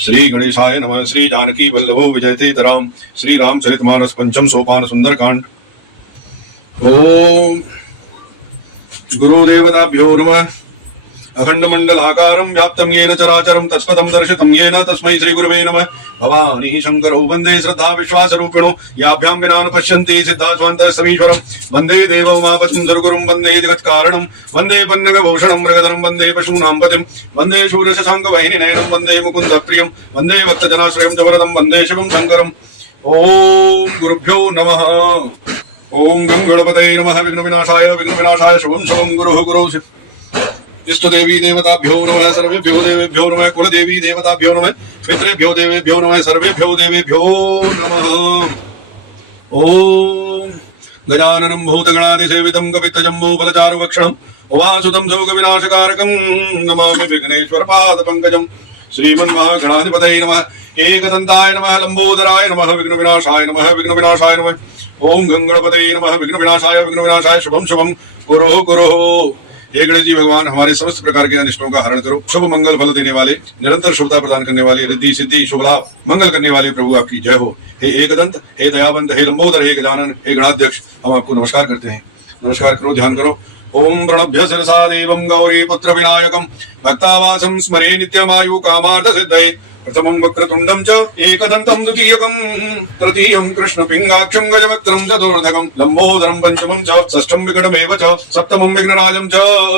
श्री गणेशाय नमः। श्री जानकी वल्लभो विजयते तराम। श्री रामचरितमानस पंचम सोपान सुंदरकांड। ओम गुरुदेवताभ्यो नमः। अखंड मंडलाकारं व्याप्तं येन चराचरं तत्पदं दर्शितं येन तस्मै श्री गुरुवे नमः। भवानी शंकरो वंदे श्रद्धा विश्वास रूपिणो याभ्यां विना न पश्यन्ति सिद्धास्वन्तः समीश्वरं। वंदे देवोमापतिं दुर्गुरुं वंदे जगत्कारणं। वंदे पन्नगभूषणं मृगधरं वंदे पशूनां पतिं। वंदे शूरशशाङ्कवाहिनीनयनं वंदे मुकुन्दप्रियं। वंदे भक्तजनाश्रयं च वरदं वंदे शिवं शङ्करम्। ओम गुरुभ्यो नमः। ओम गं गणपतये नमः। विघ्नविनाशाय शुभं शुभं गुरुः गुरुः इष्ट देवी देवताभ्यो नमः। सर्वेभ्यो देवेभ्यो नमः। कुल देवी देवताभ्यो नमः। पितृभ्यो देवेभ्यो नमः। सर्वेभ्यो देवेभ्यो नमः। ओम गजाननं भूतगणाधिसेवितं कपित्तजम्बूफलचारुभक्षणं उमासुतं शोकविनाशकारकं नमामि विघ्नेश्वरपादपङ्कजं। श्रीमन्महागणाधिपतये नमः। एकदन्ताय नमः। लम्बोदराय नमः। विघ्नविनाशाय नमः। विघ्नविनाशाय नमः। ओम गंगणपतये नमः। विघ्नविनाशाय शुभं शुभं कुरु कुरु। हे गणेश जी भगवान, हमारे समस्त प्रकार के अनिष्टों का हरण करो। शुभ मंगल फल देने वाले, निरंतर शुभता प्रदान करने वाले, रिद्धि सिद्धि शुभ लाभ मंगल करने वाले प्रभु आपकी जय हो। हे एकदंत, हे दयावंत, हे लंबोदर, हे गजानन, हे गणाध्यक्ष, हम आपको नमस्कार करते हैं। नमस्कार करो, ध्यान करो। ओम प्रणभ्य शिरसा देवं गौरी पुत्र विनायकं भक्तावासं स्मरे नित्यमायु कामार्थ सिद्धये। प्रथमं वक्रतुण्डं च एकदन्तं द्वितीयकं तृतीयं कृष्णपिङ्गाक्षं गजवक्त्रं चतुर्थकं लम्बोदरं पञ्चमं च षष्ठं विकटमेव च सप्तमं विघ्नराजं च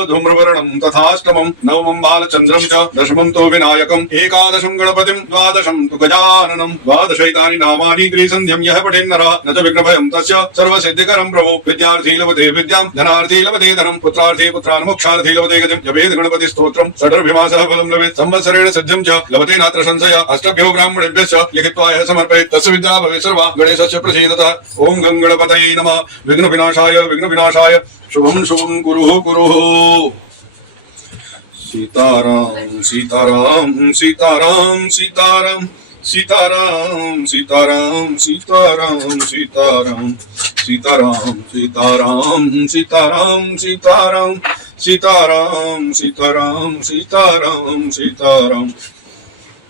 धूम्रवर्णं तथाष्टमं नवमं बालचन्द्रं च दशमं तु विनायकम् एकादशं गणपतिं द्वादशं तु गजाननं द्वादशैतानि नामानि त्रिसन्ध्यं यः पठेन्नरः न च विघ्नभयं तस्य सर्वसिद्धिकरं प्रभो। विद्यार्थी लभते विद्यां धनार्थी लभते धनं पुत्रार्थी पुत्रान् मोक्षार्थी लभते गतिं जपेद गणपति स्तोत्रं षडर्भिमासः फलं लभेत् संवत्सरेण सिद्धिं च लभते नात्र संशय। अष्टभ्यो ब्राह्मणेभ्यश्च लिखित्वा यः समर्पयेत् तस्य विद्या भवेत् सर्वा गणेशस्य प्रसीदतः। ओम गंगणपतये नमः। विघ्नविनाशाय शुभं शुभं कुरुः कुरुः। सीताराम सीताराम सीताराम सीताराम सीताराम सीताराम सीताराम सीताराम सीताराम सीताराम सीताराम सीताराम सीताराम सीताराम सीताराम सीताराम।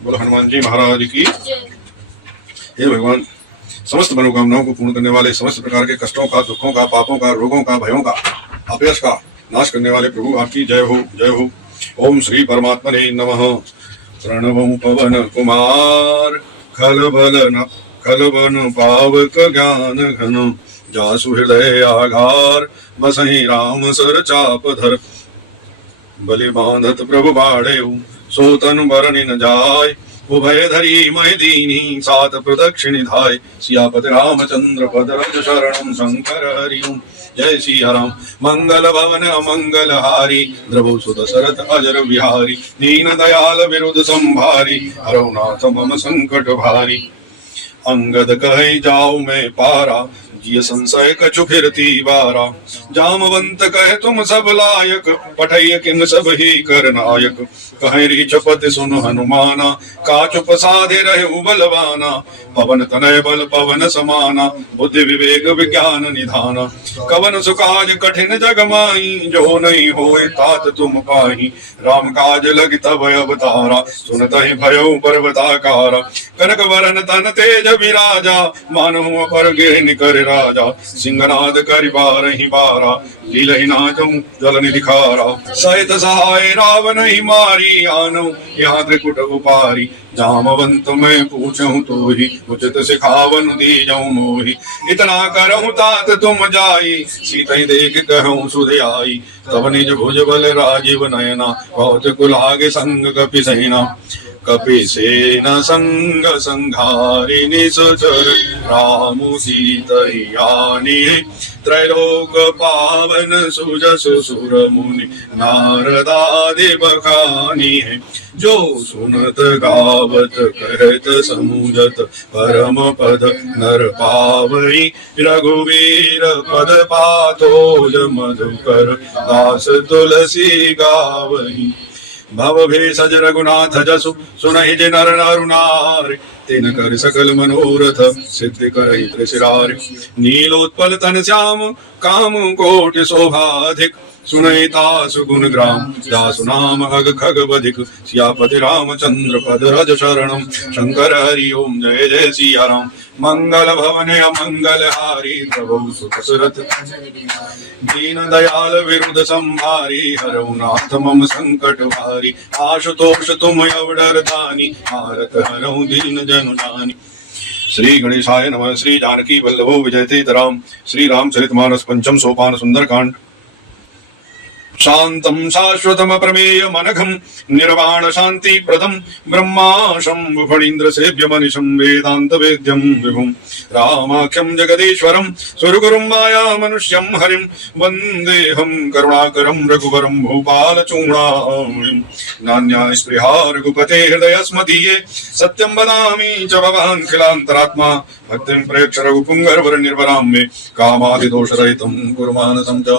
बोलो हनुमान जी महाराज की। हे भगवान, समस्त मनोकामनाओं को पूर्ण करने वाले, समस्त प्रकार के कष्टों का, दुखों का, पापों का, रोगों का, भयों का, अपयश का नाश करने वाले प्रभु आपकी जय हो, जय हो। ओम श्री परमात्मने नमः। प्रणवं पवन कुमार खलबन पावक ज्ञान घन जासु हृदय आघार बसहि राम सर चाप धर। बलि बांधत प्रभु बाढ़े सोतन बरनि न जाय उभय धरी मय दीनी सात प्रदक्षिणी धाय। सियापति रामचंद्र पद रज शरणं शंकर हरि ओम। जय सिया राम। मंगल भवन अमंगल हारी द्रवो सुत सरथ अजर विहारी दीन दयाल विरुद्ध संभारी हरौ नाथ मम संकट भारी। अंगद कहे जाओ मैं पारा जिय संशय कछु फिरती बारा। जामवंत कहे तुम सब लायक पठय किन सब ही कर नायक। कहे रीछपति सुन हनुमाना का चुप साधे रहे बलवाना। पवन तनय बल पवन समाना बुद्धि विवेक विज्ञान निधाना। कवन सुकाज कठिन जग माही जो नहीं होए तात तुम पाही। राम काज लग तब अवतारा सुनत ही भयो पर्वताकारा। कनक वरन तन तेज विराजा मानहु पर गे निकर राजा। सिंहनाद करि बारहि बारा लीलहि नाचम जल निखारा। सहित सहाय रावण ही मारी आनो यहाँ त्रिकुट उपारी। जामवंत मैं पूछूं तो ही उचित सिखावन दीजऊं मोहि। इतना करहूं तात तुम जाई सीतै देख कहूं सुध आई। तब निज भुज बल राजीव नयना बहुत कुलागे संग कपि सेना। कपि सेना संग संघारिणि सुचर रामु सीतयानि। त्रैलोक पावन सुजसु सुर मुनि नारदादि बखानी। जो सुनत गावत कहत समुझत परम पद नर पावई। रघुवीर पद पाथोज मधुकर दास तुलसी गावई। भव भेषज रघुनाथ जसु सुनहि जे नर नरुनार। तिन कर सकल मनोरथ सिद्धि करहि त्रिशिरारि। नीलोत्पल तन श्याम काम कोटि शोभाधिक सुनैता सुगुण ग्राम जासु नाम अग खग बधिक सियापति रामचंद्र पद रज शरणम शंकर हरि ओम जय जय सिया राम मंगल भवन अमंगल हारी प्रभु सुख सुरत दीन दयाल विरुद्ध संहारी हरऊ नाथ मम संकट भारी आशुतोष तुम अवडर दानी भारत हरऊ दीन जनु जानी। श्री गणेशाय नमः। श्री जानकी वल्लभो विजयते श्री रामचरितमानस पंचम सोपान सुंदरकांड। शांतं शाश्वतम प्रमेय मनघम निर्वाण शांति प्रदम ब्रह्मा शंभु फणीन्द्र सेव्य मनिषं वेदांत वेद्यं विभुं रामाख्यं जगदीश्वरं सुरगुरुं माया मनुष्यं हरिं वन्देऽहं करुणाकरं रघुवरं भूपाल चूडामणिं नान्या स्पृहा रघुपते हृदय स्मदीये सत्यं वदामि च भवान् खिलान्तरात्मा भक्तिं प्रेक्ष रघुपुंगरवर निर्वरां मे कामादिदोषरहितं गुरुमानसं च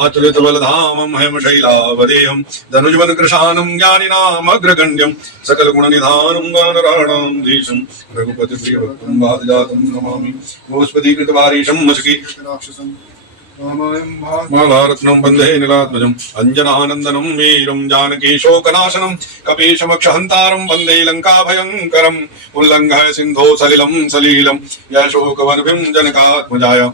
अतुलित बलधामं हेमशैलावदेहं धनुजवन कृशानं ज्ञानिनामग्रगण्यं सकल गुण निधानं गानराणां धीशं रघुपति प्रिय भक्तं वादजातं नमामि गोस्पति कृतवारीशं मशकी महाभारतं वन्दे नीलाध्वजम् अंजनानन्दनं वीरं जानकी शोकनाशनं कपीशमक्षहन्तारं वन्दे लङ्काभयङ्करम् उल्लङ्घय सिन्धो सलिलं यशोकवनभिं जनकात्मजाय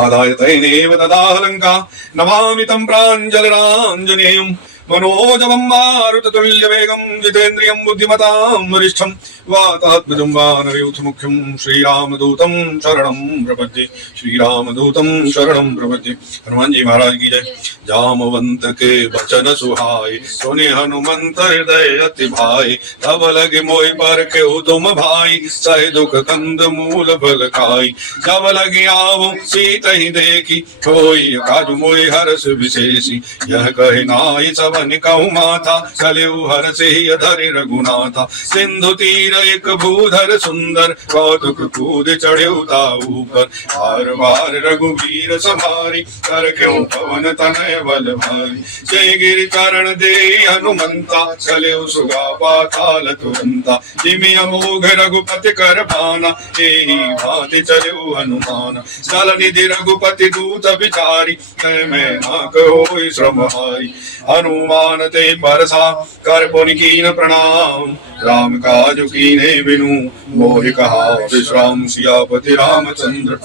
आदाय तैनेव तदाहलङ्का नमामि तं प्राञ्जलिराञ्जनेयं मनोजवं मारुततुल्यवेगं जितेन्द्रियं बुद्धिमतां वरिष्ठं वातात्मजं वानरयूथमुख्यं श्रीरामदूतं शरणं प्रपद्ये श्रीरामदूतं शरणं प्रपद्ये। हनुमान जी महाराज की जय। जामवंत के वचन सुहाय सुने हनुमंत हृदय अति भाई तब लगे मोय पर के तुम भाई सह दुख कंद मूल फल खाई जब लगे आवो सीत ही देखी खोई काजु मोय हरस विशेषी यह कहे नाई सबन कहूँ माथा कलेऊ हरस ही धरे रघुनाथा सिंधु तीर एक भूधर सुंदर कौतुक कूद चढ़े ऊपर बार बार रघुवीर समारी कर क्यों पवन तनय बल भारी जय गिरि चरण दे हनुमंता चले सुगा पाताल तुरंता जिमि अमोघ रघुपति कर पाना एहि भांति चले हनुमान चल निधि रघुपति दूत विचारी मैं ना कहो श्रम हारी हनुमान ते परसा कर पुनि कीन प्रणाम राम काज कीने बिनु मोहि कहा विश्राम सियापति रामचंद्र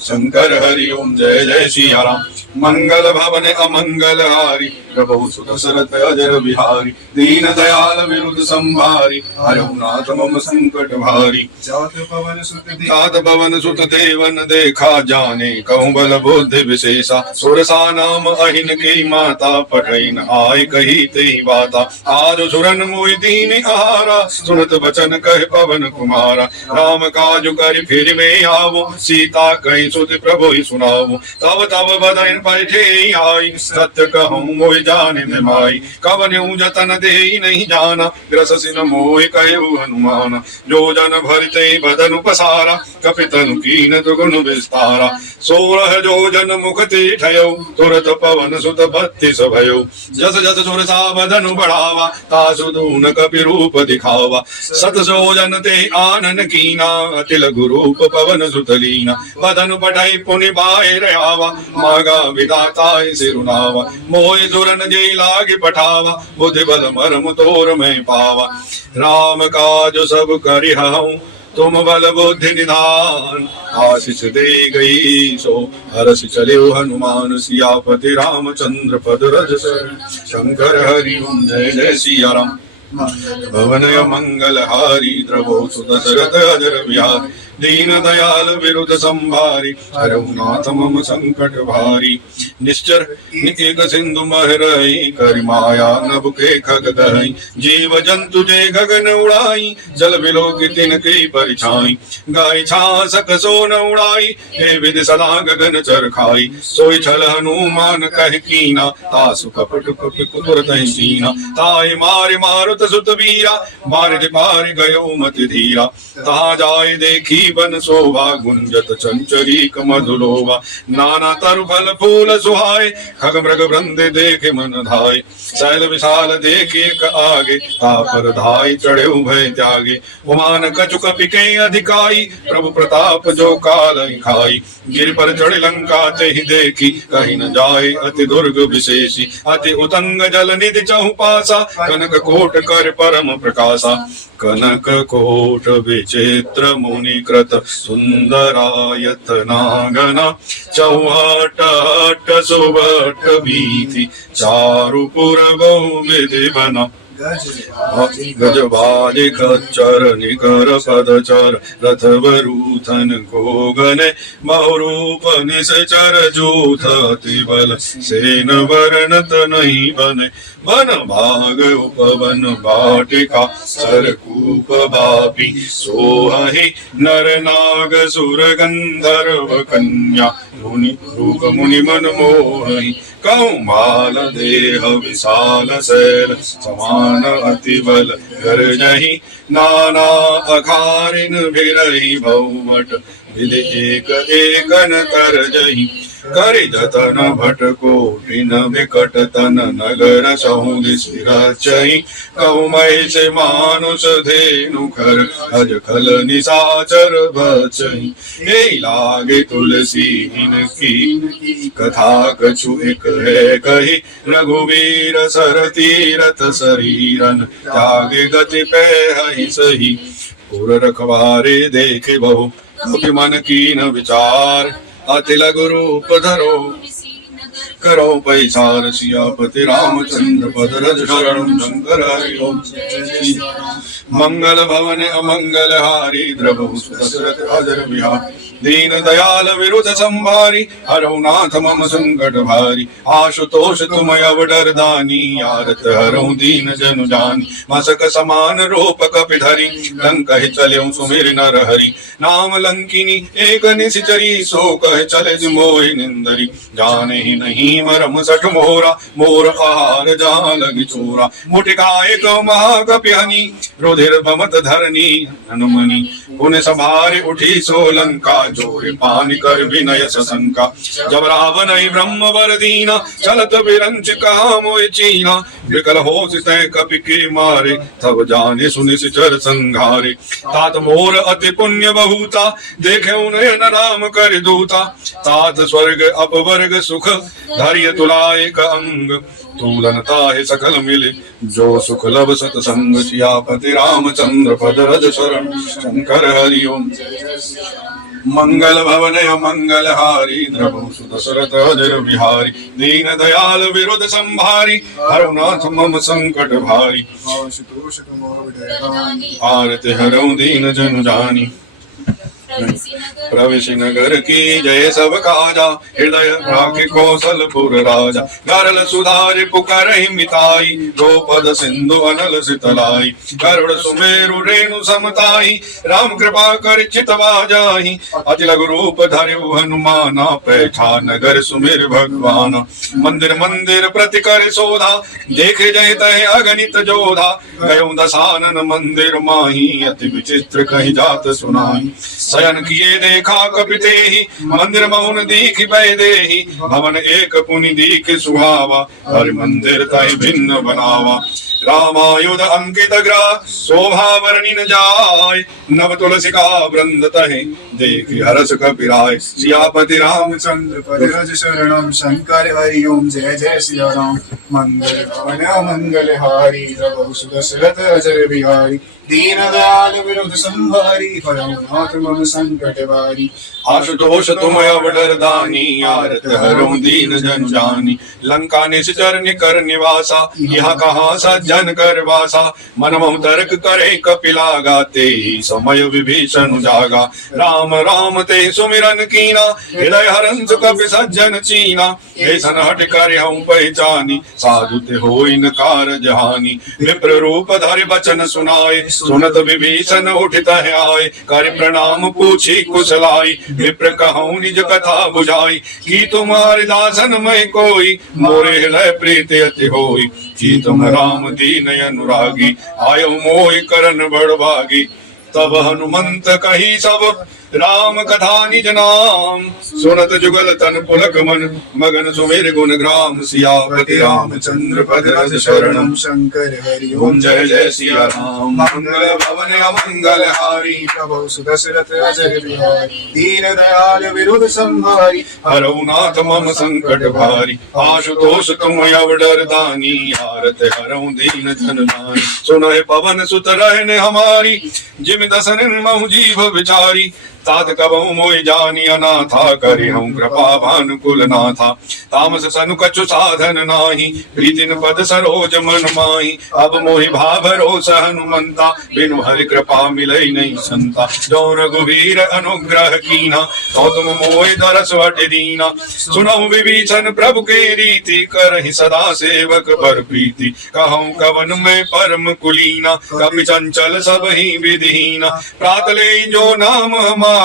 शंकर हरि ओम जय जय सिया राम मंगल भवन अमंगल हारी प्रभु सुत सरत अजर बिहारी दीन दयाल विरुद्ध संभारी हरऊ नाथ मम संकट भारी तात पवन सुत देवन देखा जाने कहूँ बल बुद्धि विशेषा सुरसा नाम अहिन की माता पठैन आय कही ते बाता आज सुरन मोहि दीन आहारा सुनत बचन कह पवन कुमारा राम काजु कर फिर में आवो सीता कही सुत प्रभु ही सुनावो तब तब बदन बैठे आई सत्य कहूँ मोहि जाने में माई कवन जतन दे नहीं जाना ग्रस सिन मोहि कहु हनुमान जो जन भरते बदन पसारा कपितनु कीन दुगुण विस्तारा 16 जो जन मुख ते ठयो तुरत पवन सुत 32 भयो जस जस सुरसा बदनु बढ़ावा तासु दून कपि रूप दिखावा सत सो जन ते आनन कीना तिल गुरूप पवन सुत लीना बदनु पठाई पुनि बाहिर आवा मागा विदाताय सिरुनावा मोहि सुरन जे लागे पठावा बुद्धि बल मरम तोर मैं पावा राम काज सब करिहऊँ तुम बल बुद्धि निधान आशीष दे गई सो हरस चले हनुमान सियापति रामचंद्र पद रज शंकर हरि ओम जय जय सिया राम भवन मंगल हारी द्रवो सुत सरत अजर विहार दीन दयाल विरुद्ध संभारी हरऊ नाथ मम संकट भारी निश्चर निकेक सिंधु महरई कर माया नभ के खग गहई जीव जंतु जे गगन उड़ाई जल बिलो की तिन की परिछाई गाय छासक सोन उड़ाई हे विधि सदा गगन चर खाई सोई छल हनुमान कह कीना तासु कपट कपि कुतुर तहि सीना ताई मारि मारुत सुमत सुत वीरा, बारिज पार गयो मति धीरा। तहाँ जाय देखी बन शोभा, गुंजत चंचरीक मधुलोभा। नाना तरु फल फूल सुहाए, खग मृग वृंद देखे मन धाय। शैल विशाल देखे एक आगे, तापर धाय चढ़े भय त्यागे। उमान कछु कपिके अधिकाई, प्रभु प्रताप जो काल खाई। गिर पर चढ़ लंका ते ही देखी, कहीं न जाए अति दुर्ग विशेषी। अति उतंग जल निधि चहु पासा, कनक कोट कर परम प्रकाशा। कनक कोट विचित्र मुनि कृत, सुंदरायत नागना। चौहट हट सुबट बीथी, चारु पुर बहु विधि बना। गजबाज खच्चर निकर पदचर, रथ वरूथन को गने। बहुरूप निश्चर जूथ अति बल, सेन वर्णत नहीं बने। वन भाग उपवन वाटिका, सरकूप बापी सोहि। नर नाग सुर गंधर्व कन्या, मुनि रूप मुनि मन मोहि। कौमाल देह विशाल शैल, समान अति बल गर्जहि। नाना अखारिन भिरहि बहुवट, विधि एक एकन तरजहि। करि जतन भट कोटिन विकट तन, नगर सहुदि सिरचहि। कहु महिष मानुष धेनु खर, अज खल निशाचर बचहि। एहि लागे तुलसी इनकी, कथा कछु एक है कही। रघुवीर सर तीरथ शरीरन, त्यागे गति पैहि सही। पुर रखवारे देखे बहु, कपि मन कीन विचार। अति लघु रूप धरो, करो पैसार। सियापति रामचंद्र पद रज शरणं, शंकर हरि ओम। मंगल भवन अमंगल हारी, द्रवहु दशरथ अजर बिहार। दीन दयाल विरुद्ध संभारी, हरौ नाथ मम संकट भारी। आशुतोष तुम अवडर दानी, आरत हरौ दीन जनु जानी। मसक समान रूप कपिधरि, लंकहि चल्यौ सुमिरि नर हरि। नाम लंकिनी एक निशिचरी, सो कह चले मोहि निंदरी। जाने ही नहीं मरम सठ मोरा, मोर आहार जहाँ लगी चोरा। मुटिका एक महाकपि हनि, रुधिर बमत धरनी हनुमनि। पुण्य संभारि उठी सो लंका, जोरे पानी कर विनय सशंका। जब रावण ब्रह्म वर दीना, चलत विरंच कहा मोहि चीना। विकल होश तय कपि के मारे, तब जाने सुनि सिचर संघारे। तात मोर अति पुण्य बहुता, देखे नयन राम कर दूता। तात स्वर्ग अपवर्ग सुख, धैर्य तुलाए का अंग। तूलनता है सकल मिले, जो सुख लब सतसंग। सियापति रामचंद्र पद रज शरण, शंकर हरि ओम। मंगल भवन अमंगल हारी, द्रवहु सुदशरथ अजर बिहारी। दीन दयाल विरुद्ध संभारी, हरौ नाथ मम संकट भारी। आरति हरौ दीन जनु जानी। प्रवेश नगर की जय सब काजा, हृदय राखे कौशलपुर राजा। गरल सुधारि पुकारहि मिताई, द्रौपद सिंधु अनल सितलाई। गरुड़ सुमेरु रेणु समताई, राम कृपा कर चितवा जाहि। अति लघु रूप धरउ हनुमाना, पैठा नगर सुमिर भगवाना। मंदिर मंदिर प्रति कर शोधा, देखे जय तय अगणित जोधा। गयो दशानन मंदिर माही, अति विचित्र कहि जात सुनाई। शयन किए देखा कपिते ही, मंदिर मौन दीख भय देहि। भवन एक पुनि दीख सुहावा, हरि मंदिर तय भिन्न बनावा। रामायुध अंकित ग्रह, शोभा वर्णि न जाय। नव तुलसिका वृंद तहि, देखि हरष कपिराय। सियापति रामचंद्र पद रज शरणं, शंकर हरि ओम। जय जय सिया राम। मंगल भवन मंगल हारी, द्रवहु सुदशरथ अजर बिहारी। दीन दयाल विरुद्ध संभारी, हरौ नाथ मम संकट भारी। आशुतोष तुम अवडर दानी, आरत हरौ दीन जन जानी। लंका निश्चर निकर निवासा, यहाँ कहाँ सज्जन कर वासा। मन महु तर्क करे कपिला, गाते समय विभीषण जागा। राम राम ते सुमिरन कीना, हृदय हरंस कपि सज्जन चीना। ऐसन हट कर हूँ पहचानी, साधु ते होई न कारज हानि। विप्र रूप धरि बचन सुनाए, सुनत विभीषण उठित है आए। कर प्रणाम पूछी कुशलाई, विप्र कहूँ निज कथा बुझाई, की तुम्हारे दासन में कोई, मोरे हृदय प्रीत अति होई, की तुम राम दीन अनुरागी, आयो मोहि करन बड़भागी। तब हनुमंत कही सब राम कथा निज नाम, सुनत जुगल तन पुलक मन, मगन सुमेर गुण ग्राम, सियापति रामचंद्र पद रज शरणम, शंकर हरि ओम जय जय सिया राम। मंगल भवन अमंगल हारी, प्रभु सुदशरथ अजर बिहारी, दीन दयाल विरुद्ध संहारी, हरौ नाथ मम संकट भारी, आशुतोष तुम अवडर दानी, आरत हरौ दीन जन नारी। सुनहि पवन सुत रहने हमारी, जिम दसन महु जीव विचारी, तात कबहु मोहि जानी अनाथा, करि हूँ कृपा भानुकुल नाथा। तामस सनु कछु साधन नाही, प्रीतिन पद सरोज मन माही, अब मोहि भाभरोस हनुमंता, बिनु हरि कृपा मिलई नहीं संता। जो रघुवीर अनुग्रह कीना, तो तुम मोहि दरस वट दीना। सुनहु विभीषण प्रभु के रीति, करहि सदा सेवक पर प्रीति। कहूँ कवन में परम कुलीना, कपि चंचल सब ही विधिहीना। प्रात ले जो नाम हमारा,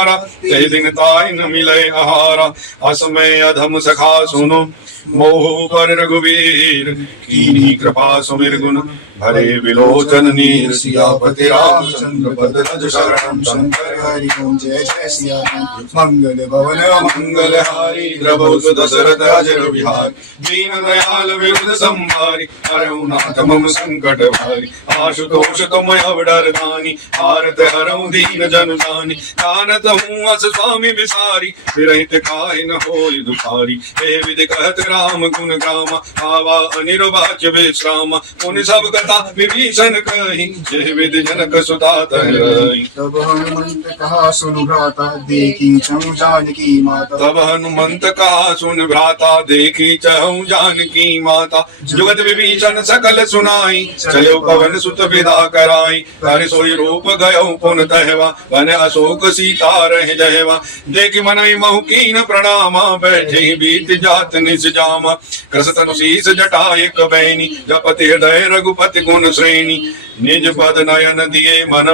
ते दिन ताय न मिले आहारा। असमय अधम सखा सुनो, मोह पर रघुवीर, कीन्ही कृपा सुमिर गुण, भरे विलोचन नीर। सियापति रामचंद्र पद रज शरणम, शंकर हरि ओम जय जय सिया राम। मंगल भवन मंगल हारी, प्रभु सुदशरथ अजर बिहारी, दीन दयाल विरुद्ध संहारी, हरौ नाथ मम संकट भारी। आशुतोष तुम अवडर दानी, आरत हरौ दीन जन जानी। जानत हूँ अस स्वामी विसारी, विरहित काहि न होय दुखारी। हे विधि कहत राम गुण गामा, आवा अनिर्वाच्य विश्रामा। पुनि सब कथा विभीषण कही, जय विधि जनक सुता तहि रही। तब हनुमंत कहा सुनु भ्राता, देखी चहु जानकी माता। तब हनुमंत कहा सुन भ्राता, देखी चहु जानकी माता। जुगत विभीषण सकल सुनाई, चलो पवन सुत विदा कराई। कर सोई रूप गयो पुन तहवा, वन अशोक सीता रह जहवा। देख मनई महु कीन प्रणामा, बैठे बीत जात निज जामा। कृष तनु शीस जटाय कबैनी, जपति हृदय रघुपति गुण श्रेणी। निज पद नयन दिए मन,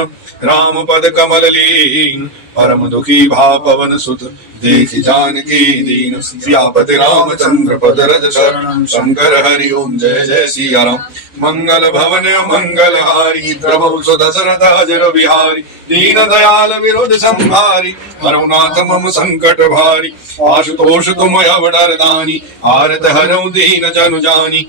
राम पद कमल लीन। परम दुखी भा पवन सुत, देखि जानकी दीन। सियापति रामचंद्र पद रज शरणम, शंकर हरि ओम जय जय सिया राम। मंगल भवन मंगल हारी, प्रभु सुदशरथ अजर बिहारी। दीन दयाल विरुद्ध संहारी, हरौ नाथ मम संकट भारी। आशुतोष तुम अवडर दानी, आरत हरौ दीन जनु जानी।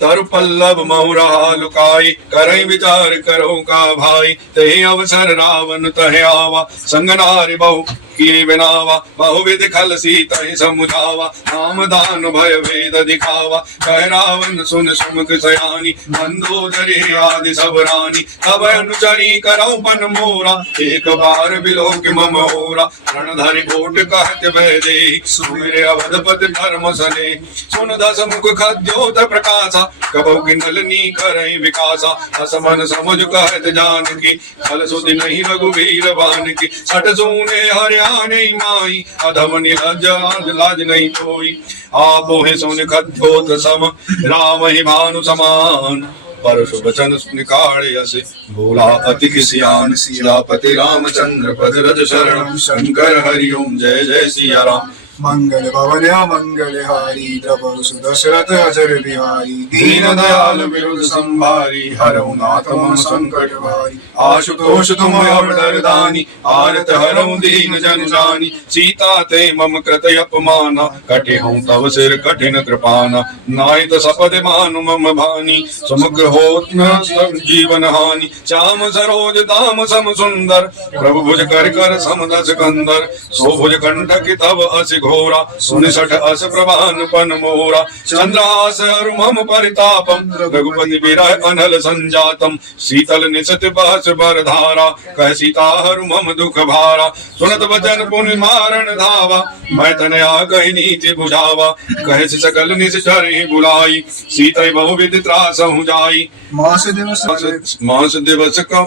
तरु पल्लव महुरा लुकाई, करई विचार करो का भाई। ते अवसर रावण तह आवा, संग नारि बहु की बिनावा। बहुविध खल सीता समुझावा, नाम दान भय वेद दिखावा। कह रावण सुन सुमुख सयानी, मंदोदरी आदि सब रानी। तब अनुचरी करौ पन मोरा, एक बार बिलोक मम होरा। रणधरि कोट कहत भय दे, सुमिरे अवधपति धर्म सले। सुन दस मुख खद्योत प्रकाशा, कबहु किंदलनी करई विकासा। असमन समुझ कहत जानकी, खल सुधि नहीं रघुवीर बानकी। सट सूने हरियाणे माई, अधम निलज्ज लाज नहीं कोई। आपो है सुन खद्योत सम, राम ही भानु समान। परशु बचन निकाले असे, भोला अति किसियान। सियापति रामचंद्र पद रज शरणम, शंकर हरि ओम जय जय सिया राम। मंगल भवन मंगल हारी, प्रभु सुदशरथ अजर बिहारी। दीन दयाल विरुद्ध संभारी, हरौ नाथ मम संकट भारी। आशुतोष तुम अवडर दानी, आरत हरौ दीन जन जानी। सीता ते मम कृत अपमाना, कटे हूँ तव सिर कठिन कृपाना। नाहित सपद मानु मम भानी, सुमुख होत न जीवन हानि। श्याम सरोज दाम सम सुंदर, प्रभु भुज कर कर सम दस कंदर। सो भुज कंटक तव अस घोरा, सुनिसठ अस प्रभान पन मोरा। चंद्रास अरु मम परितापम, रघुपति विरह अनल संजातम। शीतल निसत बहस बर धारा, कह सीता हरु मम दुख भारा। सुनत वचन पुनि मारण धावा, मैं तनया कहि नीति बुझावा। कह सकल निश्चर ही बुलाई, सीता बहुविध त्रासहु जाई। मास दिवस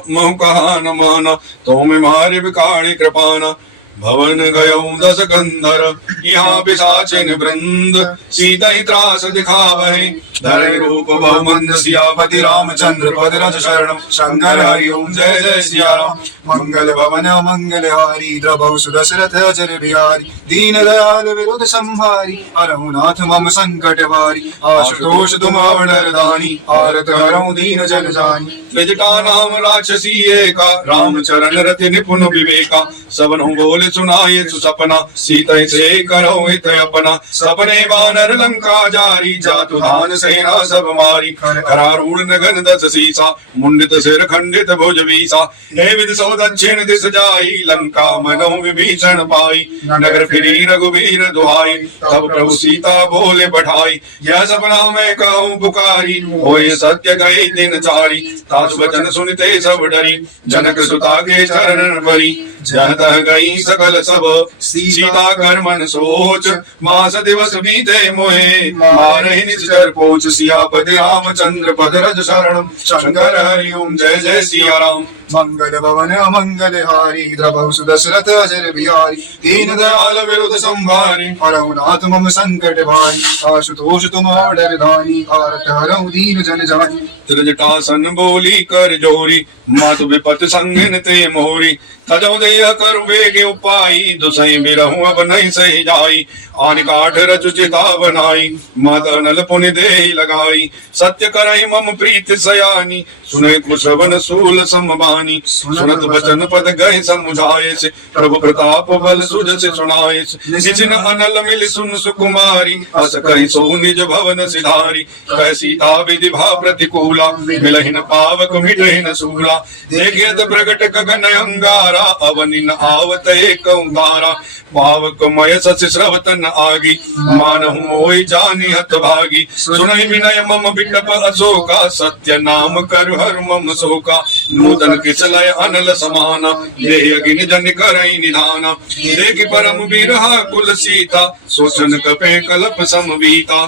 महु कहा न माना, तो में मारे विकाणी कृपाना। भवन गयो दस कंदर, यहाँ पिशाचिन वृंद, सीता ही त्रास दिखावहे, धरे रूप बहुमंद सियापति रामचंद्र पद रज शरणम, शंकर हरि ओम जय जय सिया राम। मंगल भवन मंगल हारी, द्रवहु सुदशरथ अजर बिहारी, दीन दयाल विरुद्ध संहारी, हरहु नाथ मम संकट भारी, आशुतोष तुम अवडरदानी, आरत हरहु दीन जन जानी। त्रिजटा नाम राक्षसी एका, राम चरण रति निपुण विवेका, सबनु बोले सुनाये सुसपना, सीता से करो हित अपना, सपने वानर लंका जारी, जातु धान सेना सब मारी, करारूढ़ नगन दस सीसा, मुंडित सिर खंडित भुज वीसा, हे विद सो दक्षिण दिस जाई, लंका मनो विभीषण पाई, नगर फिरी रघुवीर दुहाई, तब प्रभु सीता बोले बढ़ाई, यह सपना मैं कहूँ पुकारी, होय सत्य गए दिन चारी, तासु वचन सुनते सब डरी, जनक सुता के चरण परी, जहतः गई सकल सब, सीता कर मन सोच, मास दिवस बीते मोहे, मारहि निश्चर पोच, सियापति रामचंद्र पद रज शरणम, शंकर हरि ओम जय जय सिया राम। मंगल भवन मंगल हारी, द्रवहु सुदशरथ अजर बिहारी, दीन दयाल विरुद्ध संहारी, हरहु नाथ मम संकट भारी, आशुतोष तुम अवडरदानी, आरत हरहु दीन जन जानी। त्रिजटासन बोली कर जोरी, मातु विपत संगिन ते मोरी, तजौ देह कर वेगे उपाई, दुसई बिरहु अब नहीं सही जाई, आन काठ रचु चिता बनाई, माता नल पुनि देहि लगाई, सत्य करहि मम प्रीति सयानी, सुने कुशवन सूल समबानी, सुनत वचन पद गए समुझाए से, प्रभु प्रताप बल सुज से सुनाए से, निचिन अनल मिल सुन सुकुमारी, अस कहि सो निज भवन सिधारी, कह सीता विधि भा प्रतिकूला, मिलहिन पावक मिटहिन सूला, देखियत प्रगट गगन अंगारा, अवनिन आवत एक ओंकारा, पावक मय सच श्रवतन आगी, मानहु मोहि जानि हत भागी, सुनहि विनय मम बिटप अशोका, सत्य नाम कर हर मम शोका, नूतन किसलय अनल समाना, देह अगिन जन करई निधाना, देखि परम बिरहा कुल सीता, सोचन कपे कलप समवीता,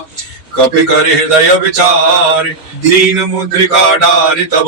कपि कर हृदय विचार, दीन मुद्रिका डारि तब,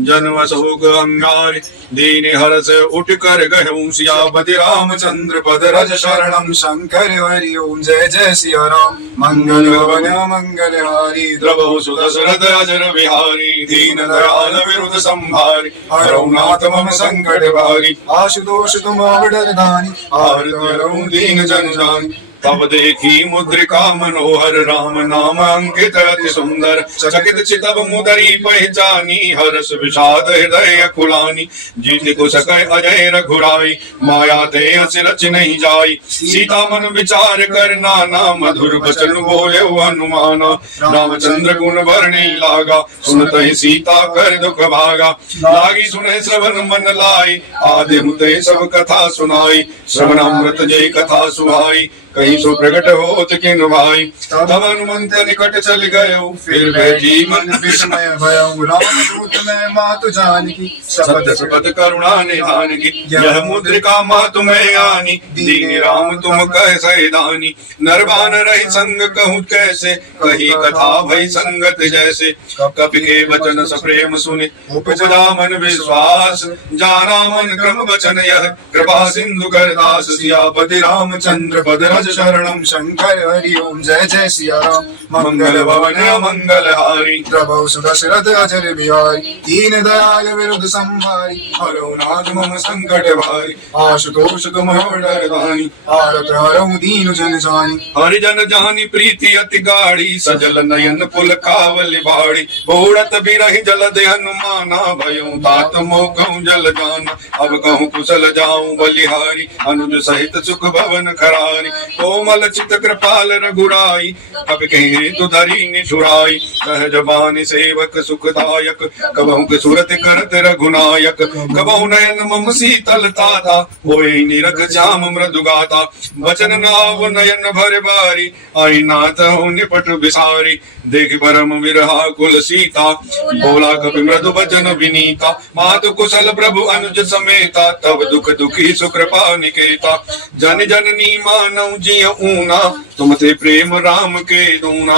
जन्म शोक अंगार, दीन हरस उठ कर गहूं, सियापति रामचंद्र पद रज शरणम, शंकर हरि ओम जय जय सिया राम। मंगल भवन मंगल हारी, द्रवहु सुदशरथ अजर बिहारी, दीन दयाल विरुद्ध संहारी, हरहु नाथ मम संकट भारी, आशुतोष तुम अवडरदानी, आरत हरहु दीन जन जानी। तब देखी मुद्रिका मनोहर, राम नाम अंकित अति सुंदर, चकित चितव मुदरी पहचानी, हर्ष विषाद हृदय कुलानी, जीत को सकै अजय रघुराई, माया ते हंस रच नहीं जाई, सीता मन विचार कर नाना, मधुर बचन बोले हनुमाना, रामचंद्र गुण वर्णि लागा, सुनत ही सीता कर दुख भागा, लागी सुने श्रवण मन लाई, आदि मुते सब कथा सुनाई, श्रवणामृत जय कथा सुहाई, कहीं सो प्रकट होत किन भाई, तब हनुमंत निकट चल गयो, फिर बैठी मन विस्मय भयउ, रामदूत मैं मातु जानकी, सपथ सपथ करुणा निधान की, यह मुद्रिका मातु मैं आनी, दीन राम तुम कह सैदानी, नरबान रही संग कहूँ कैसे, कही कथा भई संगत जैसे, कपि के वचन सप्रेम सुनि, उपजा मन विश्वास, जाना मन क्रम वचन यह, कृपा सिंधु कर दास, सियापति रामचंद्र पद रज शरणम, शंकर हरि ओम जय जय सिया राम। मंगल भवन मंगल हारी, प्रभु सुदशरथ अजर बिहारी, दीन दयाल विरुद्ध संहारी, हरहु नाथ मम संकट भारी, आशुतोष तुम अवडरदानी, आरत हरहु दीन जन जानी। हरिजन जानी प्रीति अति गाढ़ी, सजल नयन पुल कावल बाड़ी, बोड़त बिरहि जल दे हनुमाना, भयउ तात मोकहु जल जाना, अब कहूँ कुशल जाऊं बलिहारी, अनुज सहित सुख भवन खरारी, कोमल चित कृपाल रघुराई, कपि कहे तु धरी निठुराई, सहज बानी सेवक सुखदायक, कबहु के सुरत करत रघुनायक, कबहु नयन मम शीतल ताता, होय निरख श्याम मृदु गाता, वचन नाव नयन भर बारी, आई नाथ हो निपट बिसारी, देख परम विरहा कुल सीता, बोला कपि मृदु वचन विनीता, मातु कुशल प्रभु अनुज समेता, तब दुख दुखी सुकृपा निकेता, जन जननी मानव जिय ऊना, तुम ते प्रेम राम के दूना,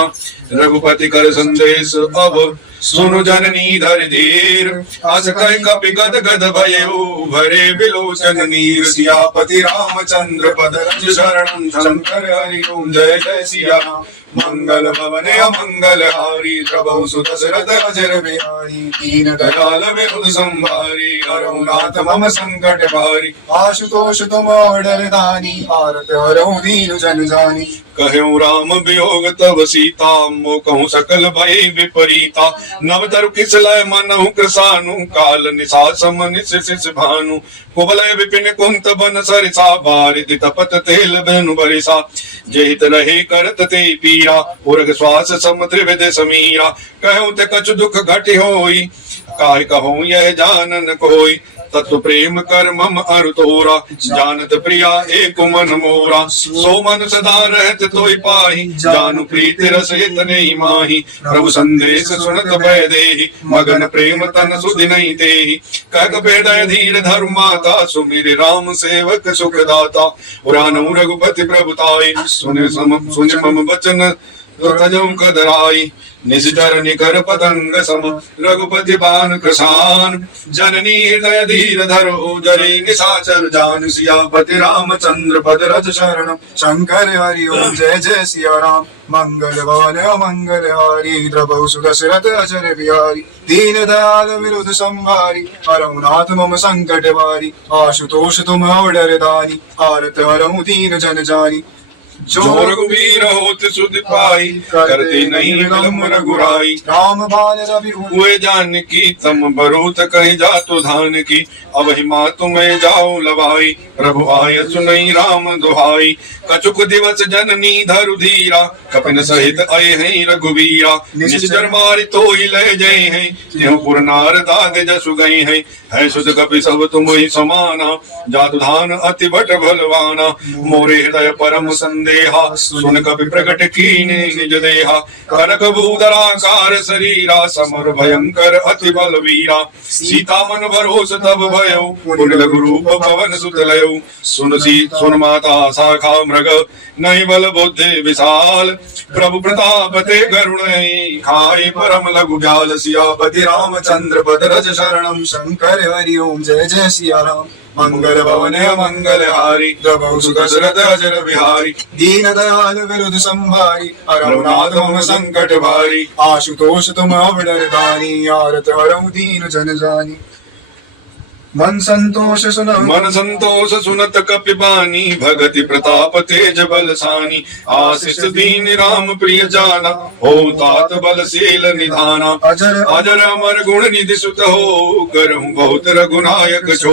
रघुपति कर संदेश अब सुनु जननी धर धीर आस कह कपि गद गद भयो भरे बिलोचन नीर सियापति रामचंद्र पद रज शरणं शंकर हरि ओम जय जय सिया राम मंगल भवन अमंगल हारी प्रभु सुदशरथ अजर बिहारी दीन दयाल विबुध संभारी हरऊ नाथ मम संकट भारी आशुतोष तुम ऑर्डर दानी आरत हरऊ दीन जन जानी कहूँ राम वियोग तब सीता मो कहूँ सकल भय विपरीता नव तरु किस लय मनहु कृसानु काल निशा सम निश भानु कुबलय विपिन कुंत बन सरिसा बारिदि तपत तेल बेनु बरिसा जेहित रहे करत ते पीरा उर्ग श्वास सम त्रिविध समीरा कहूँ ते कछु दुख घटि होई काय कहूँ यह जानन कोई तत्व प्रेम कर मम अरु तोरा जानत प्रिया एक मन मोरा सो मन सदा रहत तोय पाही जानु प्रीति रस इतने ही माही प्रभु संदेश सुनत भय देहि मगन प्रेम तन सुधि नहीं देहि कह बेदय धीर धरु माता सुमिर राम सेवक सुख दाता पुराण रघुपति प्रभुताई सुन मम वचन तजऊ कदराई निशिचर निकर पतंग सम रघुपति बान कृसान जननी हृदय धीर धरो जरे निशाचर जान सियापति रामचंद्र पद रज शरण शंकर हरि ओम जय जय सिया राम मंगल भवन अमंगल हारी प्रभु सुदशरथ अजर बिहारी दीन दयाल विरुद्ध संहारी हरऊ नाथ मम संकट भारी आशुतोष तुम ऑर्डर दानी आरत हरऊ दीन जन जानी जो रघुवीर होत सुध पाई करते नहीं विलम रघुराई राम बाल रवि हुए जानकी तम बरोत कह जातो धान की अवहि माँ तुम्हें जाओ लवाई प्रभु आय सुनई राम दुहाई कछुक दिवस जननी धरु धीरा कपिन सहित आए हैं रघुवीरा निश्चर मारि तो ही ले जय हैं त्यों पुर नार दाद जसु गए हैं है सुध कपि सब तुम ही समाना जातु धान अति बट बलवाना मोरे हृदय परम संदेहा सुन कपि प्रकट कीने निज देहा कनक भूधराकार शरीरा समर भयंकर अति बलवीरा सीता मन भरोस तब भयो पुन लघु रूप पवन सुत लयो सुन माता शाखा मृग नहीं बल बुद्धि विशाल प्रभु प्रताप ते गरुण खाई परम लघु ब्याल सियापति रामचंद्र पद रज शरणं शंकर हरि ओम जय जय सिया राम मंगल भवन मंगल हारी प्रभु सुदशरथ अजर बिहारी दीन दयाल विरुद्ध संभारी हरऊ नाथ मम संकट भारी आशुतोष तुम ऑर्डर दानी आरत हरऊ दीन जन जानी मन संतोष सुनत कपि बानी भगति प्रताप तेज बलसानी आशीष दीन राम प्रिय जाना हो तात बलशील निधाना अजर अमर गुण निधि सुत हो करहूँ बहुत रघुनायक छो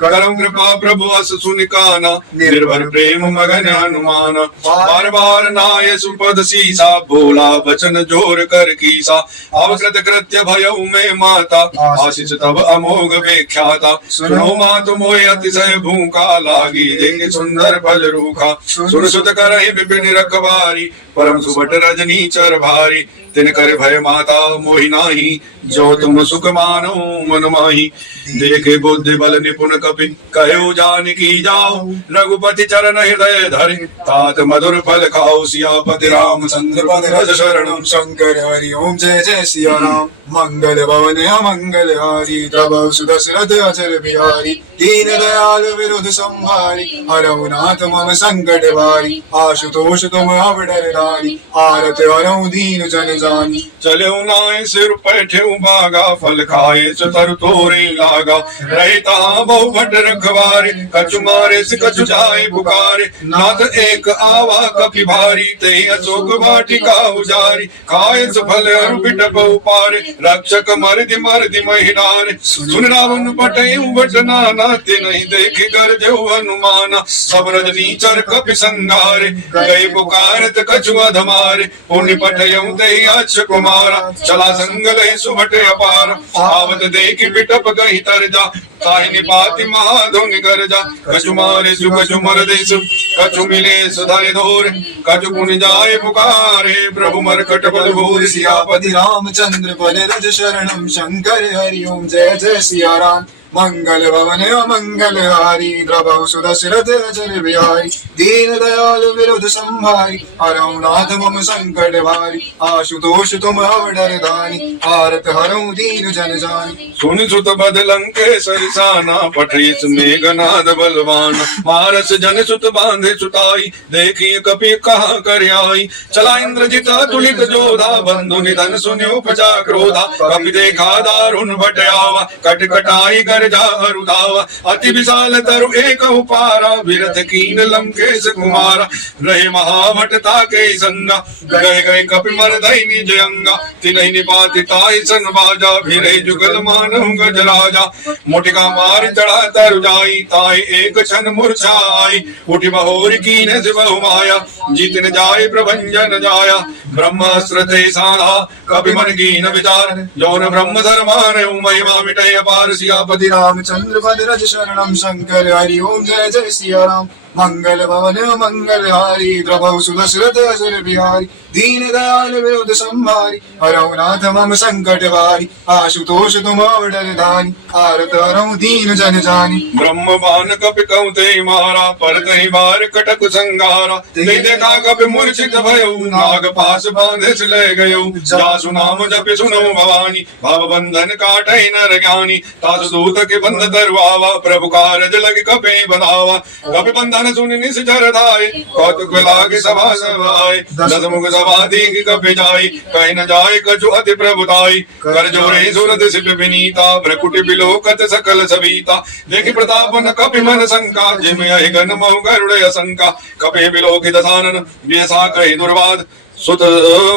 करम कृपा प्रभु अस सुनिकाना निर्भर प्रेम मगन हनुमाना बार बार नाय सुपद सीसा बोला बचन जोर कर कीसा अवकृत कृत्य भयउ में माता आशीष तब अमोघ व्याख्याता सुनो मातु मोय अतिशय भूखा लागी देंगे सुंदर फल रूखा सुन सुत करहि विपिन रखवारी परम सुबट रजनी चर भारी तिन कर भय माता मोहि नाही जो तुम सुख मानो मन माही देखे बुद्धि बल निपुण कपि कहो जानकी जाओ रघुपति चरण हृदय धरे तात मधुर फल खाओ सियापति रामचंद्र पद रज शरणं शंकर हरि ओम जय जय सिया राम मंगल भवन अमंगल हारी प्रभु सुदशरथ अजर बिहारी दीन दयाल विरुद्ध संभारी हरऊ नाथ मम संकट भारी आशुतोष तुम ऑर्डर दानी आरत हरऊ दीन जन जानी चले नाय सिर पैठे बागा फल खाए सुतर तोरे लागा रहता बहु भट रखवारे कछु मारे से कछु जाए पुकारे नाथ एक आवा कपि भारी ते अशोक वाटिका उजारी खाए सफल अरु बिटप उपारे रक्षक मर्दि महिडारे सुन रावण पटे बट नाना ते नहीं देख कर जो हनुमाना सब रजनी चर कपि संगारे गए पुकारत कछु अधमारे पुण्य पटयऊ ते अक्ष कुमारा चला संगल सुभट अपार आवत देखि बिटप गहि तर जा ताहि निपाति महाधुनि गर्जा कछु मारे सु कछु मर देसु कछु मिले सुधर धोर, कछु पुनि जाए पुकारे, प्रभु मरकट बल भूर सियापति रामचंद्र पद रज शरणम शंकर हरि ओम जय जय सिया राम मंगल भवन मंगल हारी द्रवहु सुदशरथ अजर बिहारी दीन दयाल विरुद्ध संहारी हरऊ नाथ मम संकट भारी आशुतोष तुम अवडर दानी आरत हरऊ दीन जन जानी सुन सुत बद लंकेश्वर साना पठिस मेघनाद बलवान मारस जन सुत बांधे सुताई देखिए कपि कहा कर आई चला इंद्रजित तुलित जोधा बंधु निधन सुनि उपजा क्रोधा कपि देखा दारुण भट आवा कट कटाई कर रुदावा अति विशाल तरु एक उपारा विरथ कीन लंकेश कुमारा रहे महाभटता के संगा गए गए कपि मर दैनी जयंगा तिन्हि निपाति ताहि सन बाजा भिरे जुगल मानव गज राजा मोटिका मार चढ़ा तरु जाई ताहि एक क्षण मूर्छाई उठि बहोर कीन शिवहु माया जीतन जाय प्रभंजन जाया ब्रह्मास्त्र ते साधा कपि मन कीन विचार जौन ब्रह्म धर्मान महिमा मिटय अपार सियापति रामचंद्र पद रज शरणम शंकर हरि ओम जय जय सिया राम मंगल भवन मंगल हारी द्रवहु सुदशरथ अजर बिहारी दीन दयाल विरुद्ध संहारी हरऊ नाथ मम संकट भारी आशुतोष तुम अवडर दानी आरत हरऊ दीन जन जानी ब्रह्म बान कपि कौते मारा परतहि बार कटक संगारा ते देखा कपि मूर्छित भयउ नाग पास बांधे ले गयउ जासु नाम जपि सुनो भवानी भव बंधन काटै नर ज्ञानी तासु दूत के बंध तरवावा प्रभु कारज लग कपि बधावा कपि बंधन सुनि निश्चर धाय कौतुक लागे सभा सभाय दस मुख सभा दीघ कपि जाई कहि न जाय कछु अति प्रभुताई कर जोरे सुरत सिप विनीता भ्रकुटि बिलोकत सकल सभीता देखि प्रताप न कपि मन शंका जिमि अहि गण महु गरुड़ असंका कपि बिलोकित सानन व्यसा कहि दुर्वाद सुत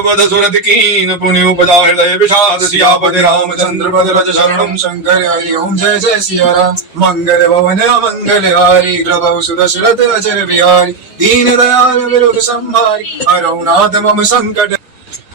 वद सुरत कीन पुनि उपजा हृदय विषाद सियापति रामचंद्र पद रज शरणम शंकर हरि ओम जय जय सिया राम मंगल भवन मंगल हारी द्रवहु सुदशरथ अजर बिहारी दीन दयाल विरुद्ध संहारी हरऊ नाथ मम संकट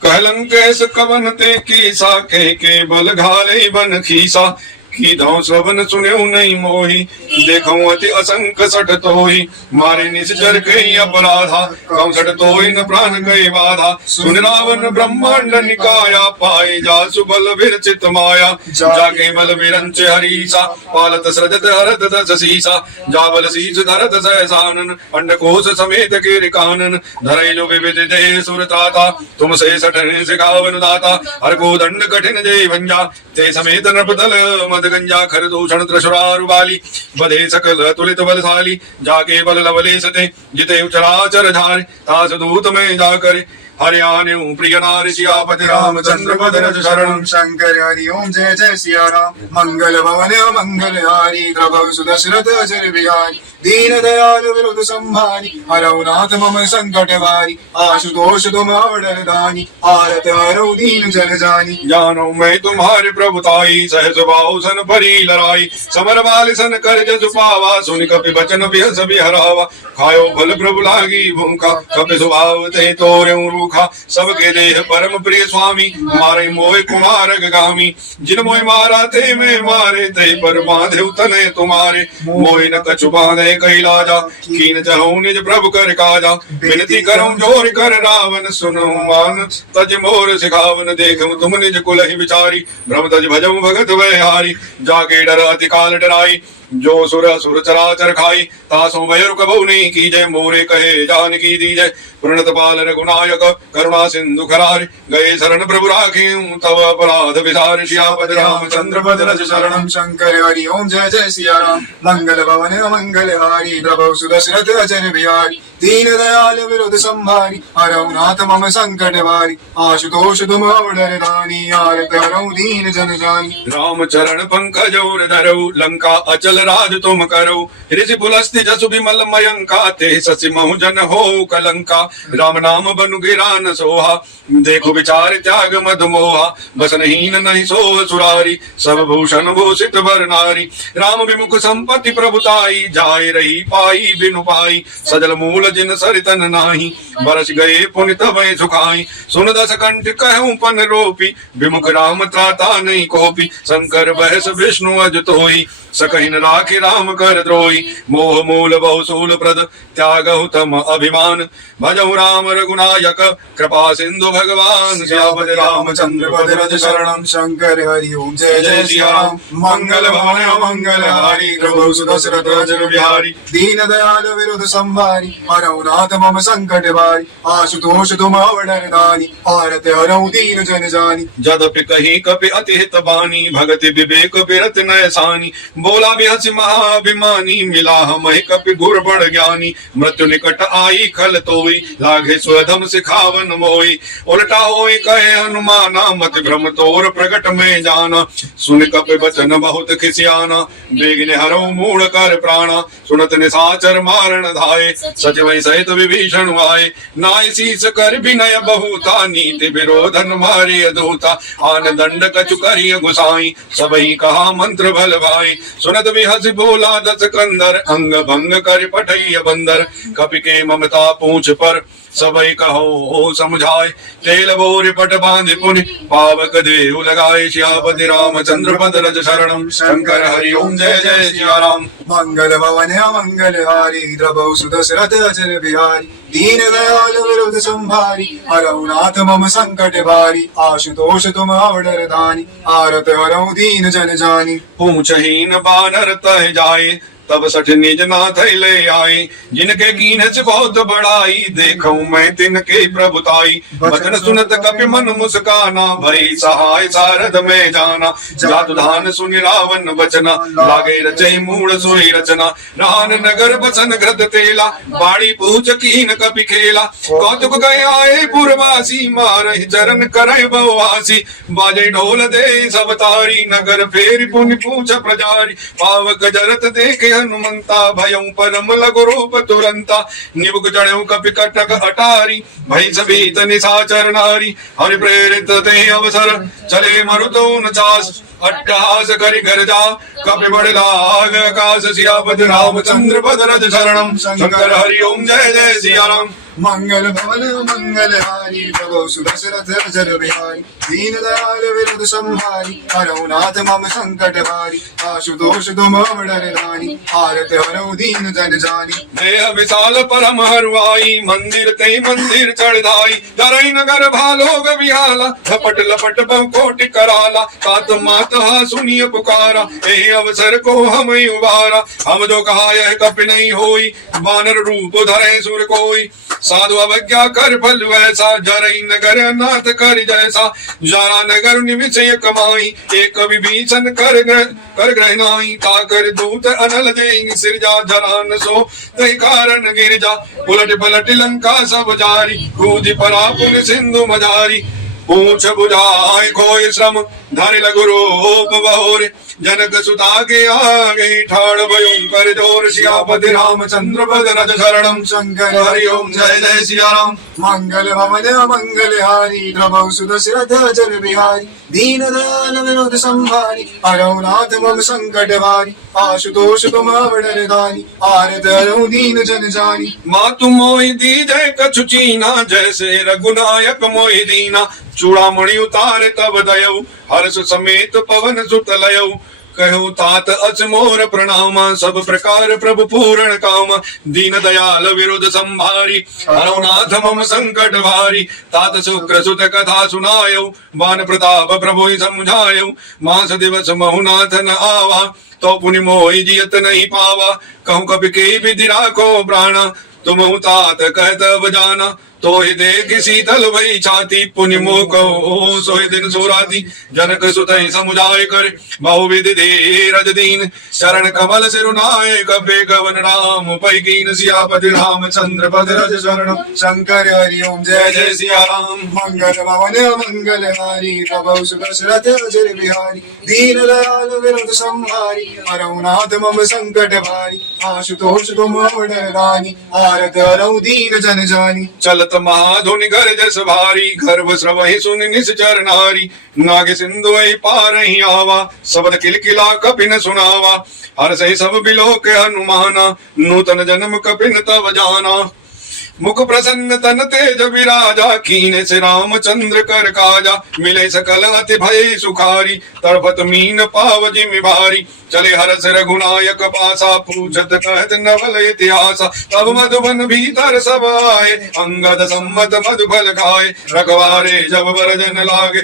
कहलंकेश कवन ते कीसा के बल घाले बन खीसा की धौ श्रवण सुनेऊ नहीं मोही देखौ अति असंक सठ तोही मारे निश्चर कई अपराधा कौ सठ तोही न प्राण गए बाधा सुन रावण ब्रह्मांड निकाया पाए जासु बल विरचित माया जाके बल विरंच हरीसा पालत सृजत हरत दस सीसा जाबल शीस धरत सहसानन अंडकोश समेत के कानन धरैलो विविध जय सुरताता तुम से सठन सिखावन दाता हर को दंड कठिन जय भंजा ते समेत नृपतल मद गंजा खर दूषण त्रिशुरारु बाली बधे सकल तुलित बलशाली जाके बल लवले सते जिते चराचर धारे तास दूत में जाकर हरियाणु प्रिय नारि सियापति रामचंद्र पद रज शरणम शंकर हरि ओम जय जय सिया राम मंगल भवन मंगल हारी द्रवहु सुदशरथ अजर बिहारी दीन दयाल विरुद्ध संहारी हरऊ नाथ मम संकट भारी आशुतोष तुम अवडर दानी आरत हरऊ दीन जन जानी जानो मैं तुम्हारे प्रभुताई सहज भाव सन भरी लड़ाई समर बाल सन कर जस पावा सुन कपि बचन बिहस बिहरावा खायो फल प्रभु लागी भूखा कपि स्वभाव ते तोरे रूखा सबके देह परम प्रिय स्वामी मारे मोह कुमार गामी जिन मोह मारा ते में मारे ते पर बांधे तने तुम्हारे मोह न कछु बांधे कैलाजा कीन चलो निज प्रभु कर काजा विनती करूं जोर कर रावण सुनो मान तज मोर सिखावन देखम तुम निज कुल ही विचारी भ्रम तज भजम भगत वहारी जाके डर अति काल डराई जो सुर सुर चराचर खाई तासो भय रुकबो नहीं की जय मोरे कहे जान की दी जय पूर्णत पाल रघुनायक करुणा सिंधु खरारि गए शरण प्रभु राखे तव अपराध विसार सियापति रामचंद्र पद रज शरणम शंकर हरि ओम जय जय सिया राम मंगल भवन मंगल हारी द्रवहु सुदशरथ अजर बिहारी दीन दयाल विरुद्ध संहारी हरऊ नाथ मम संकट भारी आशुतोष तुम अवडर दानी आरत हरऊ दीन जन जानी राम चरण पंकज और धरऊ लंका अचल राज तुम करो ऋषि पुलस्ति जसु विमल मयंका ते शशि महु जन हो कलंका राम नाम बनु गिरा न सोहा देखो विचार त्याग मद मोहा बसनहीन नहीं सो सुरारी सब भूषण भूषित वर नारी राम विमुख संपत्ति प्रभुताई जाय रही पाई बिनु पाई सजल मूल जिन सरितन नाही, बरस गए पुनि तबे सुखाई। सुन दस कंठ कहूँ पन रोपी, विमुख राम त्राता नहीं कोपी। शंकर बहस विष्णु अज तोई, सकहिन राखि राम कर द्रोही। मोह मूल बहु सूल प्रद, त्यागहु तम अभिमान। भजहु राम रघुनायक, कृपा सिंधु भगवान। सियापति रामचंद्र पद रज शरणम। शंकर हरि ओम जय जय सिया राम। मंगल भवन मंगल हारी, प्रभु सुदशरथ अजर बिहारी। दीन दयाल विरुद्ध संभारी, हरऊ नाथ मम संकट भारी। आशुतोष तुम अवडर दानी, आरत हरऊ दीन जन जानी। जदपि कहीं कपि अति हित बानी, भगति विवेक बिरत नय सानी। बोला बिहस महाभिमानी, मिला हमहि कपि गुर बड़ ज्ञानी। मृत्यु निकट आई खल तोई, लागे स्वधम सिखावन मोई। उल्टा होई कहे हनुमाना, मति भ्रम तोर प्रगट में जाना। सुन कपि बचन बहुत खिसियाना, बेगने हरऊ मूढ़ कर प्राणा। सुनत निशाचर मारण धाये, सचिव सहित विभीषण आए। नाय शीस कर विनय बहुता, नीति विरोधन मारे अधूता। आन दंड कछु करिय गुसाई, सबही कहा मंत्र बल भाई। सुनत बिहस बोला दस कंदर, अंग भंग कर पठैय बंदर। कपि के ममता पूछ पर, सबई कहो समझाए। तेल बोर पट बांधे पुनि, पावक देहु लगाए। सियापति रामचंद्र पद रज शरणम। शंकर हरि ओम जय जय सिया राम। मंगल भवन मंगल हारी, द्रवहु सुदशरथ अजर बिहारी। दीन दयाल विरुद्ध संभारी, हरऊ नाथ मम संकट भारी। आशुतोष तुम अवडर दानी, आरत हरऊ दीन जन जानी। पूछहीन बानर तह जाए, तब सठ निज नाथ ले आए। जिनके कीनच बहुत बड़ाई, देखूं मैं तिनके प्रभुताई। वचन सुनत कपि मन मुस्काना, भई सहाय सारद में जाना। जातु धान सुनि रावण वचना, लागे रचै मूढ़ सोई रचना। रान नगर बसन घृत तेला, बाड़ी पूछ कीन कपि खेला। कौतुक गए आए पुरवासी, मारहि चरण करय बहुवासी। बाजे ढोल दे सब तारी, नगर फेरि पुनि पूछ प्रजारी। पावक जरत देखे हनुमंता, भयं परम लघु रूप तुरंता। निबुक चढ़ऊ कपि कटक अटारी, भई सभीत निशाचर नारी। हरि प्रेरित ते अवसर, चले मरुतो न चास। अट्टहास करि गर्जा, कपि बड़ लाग आकाश। सियापति रामचंद्र पद रज शरणम। शंकर हरि ओम जय जय सिया राम। मंगल भवन मंगल हारी, प्रभु सुदशरथ अजर बिहारी। दीन दयाल विरुद्ध संभारी, हरऊ नाथ मम संकट भारी। आशुतोष तुम अवडर दानी, आरत हरऊ दीन जन जानी। देह विशाल परम हरुआई, मंदिर ते मंदिर चढ़ाई। धरई नगर भालोग विहाला, झपट लपट बहु कोटि कराला। तात मात सुनिय पुकारा, ए अवसर को हम उबारा। हम जो कहा यह कपि नहीं होई, बानर रूप धरे सुर कोई। साधु अवज्ञा कर फल वैसा, जरई नगर नाथ कर जैसा। जारा नगर निविषय कमाई, एक विभीषण कर ग्रह नाई। ताकर दूत अनल देंगे सिरजा, जरा न सो तहि कारण गिरजा। उलट पलट लंका सब जारी, कूदि परा पुन सिंधु मजारी। पूछ बुझाए कोई श्रम, धरि लघु रूप बहोरे। जनक सुता के आगे, ठाड़ भयुं कर जोर। सियापति रामचंद्र पद रज शरणम। शंकर हरि ओम जय जय सिया राम। मंगल भवन मंगल हारी, द्रवहु सुदशरथ अजर बिहारी। दीन दयाल विरुद्ध संभारी, हरऊ नाथ मम संकट भारी। आशुतोष तुम अवडर दानी, आरत हरऊ दीन जन जानी। मातु मोहि दीजय कछु चीना, जैसे रघुनायक मोहि दीना। चूड़ामणि उतारे तब दयऊ, हर्ष समेत पवन सुत लयऊ। कहु तात अचमोर प्रणाम, सब प्रकार प्रभु पूर्ण काम। दीन दयाल विरुद्ध संभारी, हरऊ नाथ मम संकट भारी। तात शुक्र सुत कथा सुनायऊ, बान प्रताप प्रभु समझायऊ। मास दिवस महु नाथ न आवा, तो पुनि मोहि जियत नहीं पावा। कहूँ कपि के विधि राखो प्राणा, तुम तात कहत बजाना। तो ही देख शीतल भई छाती, पुनि मोह कहो सोहि दिन सोराती। जनक सुतहि समुझाय कर, बहुविधि धीरज दीन। शरण कमल सिरुनाय, कपि गवन राम पै कीन। सियापति रामचंद्र पद रज शरणम। शंकर हरि ओम जय जय सिया राम। मंगल भवन मंगल हारी, प्रभु सुदशरथ अजर बिहारी। दीन दयाल विरुद्ध संभारी, हरऊ नाथ मम संकट भारी। आशुतोष तुम अवडर दानी, आरत हरऊ दीन जन जानी। चलत महाधुनि गर्जस भारी, गर्भ स्रवहि सुनि निश्चर नारी। नाग सिंधु पार ही आवा, शब्द किलकिला कपि न सुनावा। हर सही सब बिलोक हनुमाना, नूतन जन्म कपि न तब जाना। मुख प्रसन्न तन तेज विराजा, कीने से रामचंद्र कर काजा, मिले सकल अति भय सुखारी, तड़पत मीन पाव जिमि भारी, चले हरस रघुनायक पासा, पूछत कहत नवल इतिहासा, तब मधुबन भीतर सब आए, अंगद सम्मत मधुफल खाए, रखवारे जब बरजन लागे,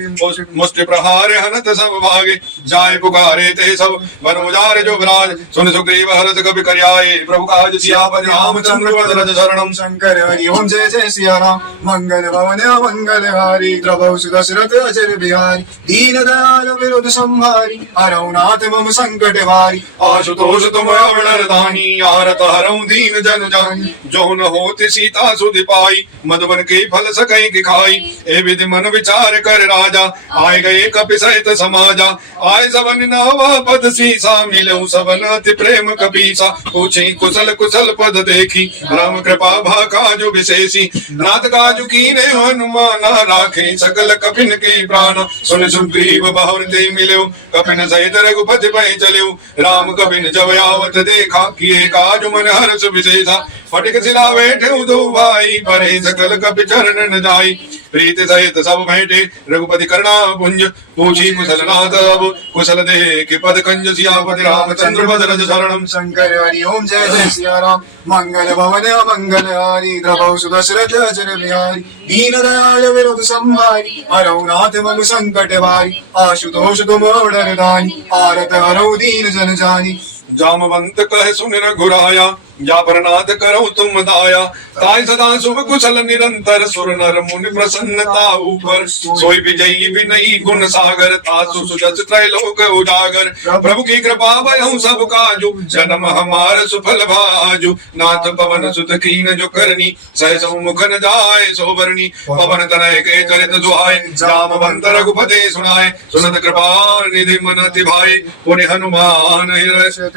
मुष्टि प्रहार हनत सब भागे, जाय पुकारे ते सब बन उजारे जो विराज, सुन सुग्रीव हरस कपि कर आए, प्रभु काज सियापति रामचंद्र पद रज शरणम। शंकर हरि ओम जय जय सिया राम, मंगल भवन मंगल हारी, प्रभु सुदशरथ अजर बिहारी, दीन दयाल विरुद्ध संहारी, हरऊ नाथ मम संकट वारी, आशुतोष तुम अवणरदानी, आरत हरऊ दीन जन जानी, जो न होति सीता सुधि पाई, मधुबन के फल सकै कि खाई, ए विधि मन विचार कर राजा, आए गए कपि सहित समाजा, आए सबन नावा पद सीसा, मिलऊ सबन अति प्रेम कपीसा, पूछी कुशल कुशल पद देखी, राम कृपा भा काजु विशेषी, नाथ काजु कीने हनुमाना, राखे सकल कपिन के प्राण, सुन सुग्रीव बहुर ते मिल्यो, कपिन सहित रघुपति पै चल्यो, राम कपिन जब आवत देखा, किए काजु मन हर्ष विशेषा, फटिक शिला बैठे दो भाई, परे सकल कपि चरण न जाई, प्रीति सहित सब बैठे रघुपति करना पुंज, पूछी कुशल नाथ अब कुशल दे के पद कंज, सियापति रामचंद्र पद रज शरणम। शंकर हरि ओम जय जय सिया राम, मंगल भवन मंगल हारी, प्रभु सुदशरथ अजर बिहारी, दीन दयाल विरुद्ध संहारी, हरऊ नाथ मम संकट वारी, आशुतोष तुम अवणरदानी, आरत हरऊ दीन जन जानी, जामवंत कह सुन रघुराया, या परनाथ करो तुम दाया, ताई सदा शुभ कुशल निरंतर, सुर नर मुनि प्रसन्नता ऊपर, सोई विजयी विनयी गुण सागर, तासु सुजस त्रैलोक उजागर, प्रभु की कृपा भयउ सब काजु, जन्म हमार सुफल भाजु, नाथ पवन सुत कीन जो करनी, सहस मुख न जाय सोबरनी, पवन तनय के चरित सुहाय, जामवंत रघुपते सुनाय, सुनत कृपा निधि मन अति भाई, पुनि हनुमान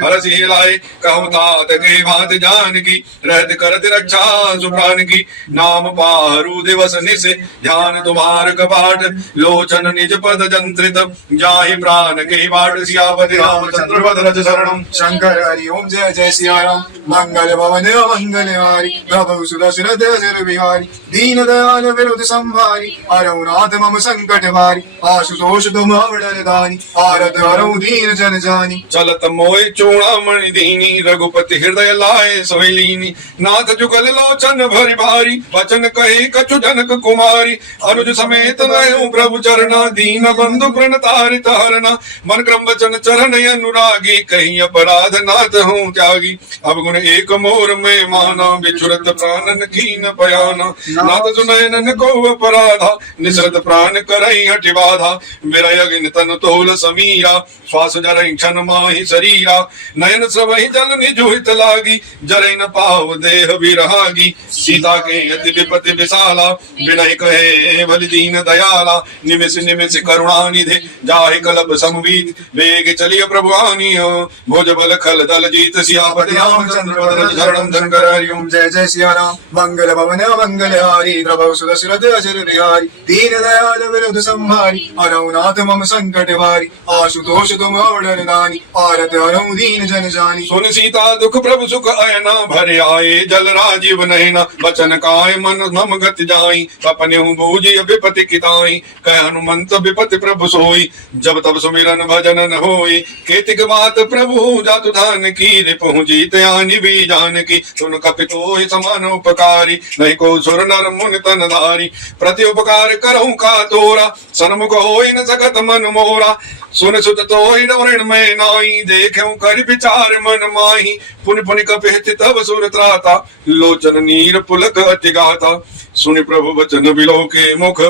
हरषि लाए, कहु तात के भात जान की, रहत करत रक्षा सुप्राण की, नाम पारु दिवस निस, ध्यान तुम्हार कपाट, लोचन निज पद जंत्रित, जाहि प्राण के बाट, सियापति रामचंद्र पद रज शरणम। शंकर हरि ओम जय जय सिया राम, मंगल भवन मंगल हारी, प्रभु सुदशरथ अजर बिहारी, दीन दयाल विरुद्ध संहारी, हरऊ नाथ मम संकट भारी, आशुतोष तुम अवणरदानी, आरत हरऊ दीन जन जानी, चलत मोय चूड़ामणि दीनी, रघुपति हृदय लाए सोईलीनी, नाथ जुगल लोचन भरि भारी, वचन कहे कछु जनक कुमारी, अनुज समेत नयउ प्रभु चरना, दीन बंधु प्रणतारित हरना, मन क्रम वचन चरण अनुरागी, कहीं अपराध नाथ हूँ त्यागी, अब गुण एक मोर में माना, बिछुरत प्राणन कीन पयाना, नाथ सुनयन को अपराधा, निसरत प्राण करई हठि बाधा, विरय गिन तन तोल समीरा, श्वास जरई क्षण माहि शरीरा, नयन सबहि जल निजुहित लागी, जरै न पाव देह विरहागी, सीता के अति विपति विशाला, विनय कहे बलि दीन दयाला, निमिष निमिष करुणा निधे, जाहि कलप समवीत, वेग चलिय प्रभु आनिय, भुज बल खल दल जीत, सियापति रामचंद्र पद रज शरणम। शंकर हरि ओम जय जय सिया राम, मंगल भवन मंगल हारी, प्रभु सुदशरथ अजर बिहारी, दीन दयाल विरुद्ध संहारी, हरऊ नाथ मम संकट वारी, आशुतोष तुम अवणरदानी, आरत हरऊ दीन जन जानी, सुन सीता दुख प्रभु सुख अयना, भरे आए जल राजीव नयना, बचन काय मन मम गति जाई, अपने बूझि विपति किताई, कह हनुमंत विपति प्रभु सोई, जब तब सुमिरन भजन न होई, केतिक बात प्रभु जातु धान की, रिपुहु जीत आनि भी जान की, सुन कपितो ही समान उपकारी, नहीं को सुर नर मुनि तन धारी, प्रति उपकार करहु का तोरा, सन्मुख होई न सकत मन मोरा, सुन सुत तोहि डोरण में नाई, देखऊं कर विचार मन माही, पुनि पुनि कपिहित तब सुर त्राता, लोचन नीर पुलक अति गाता, सुनि प्रभु वचन बिलोके मुख,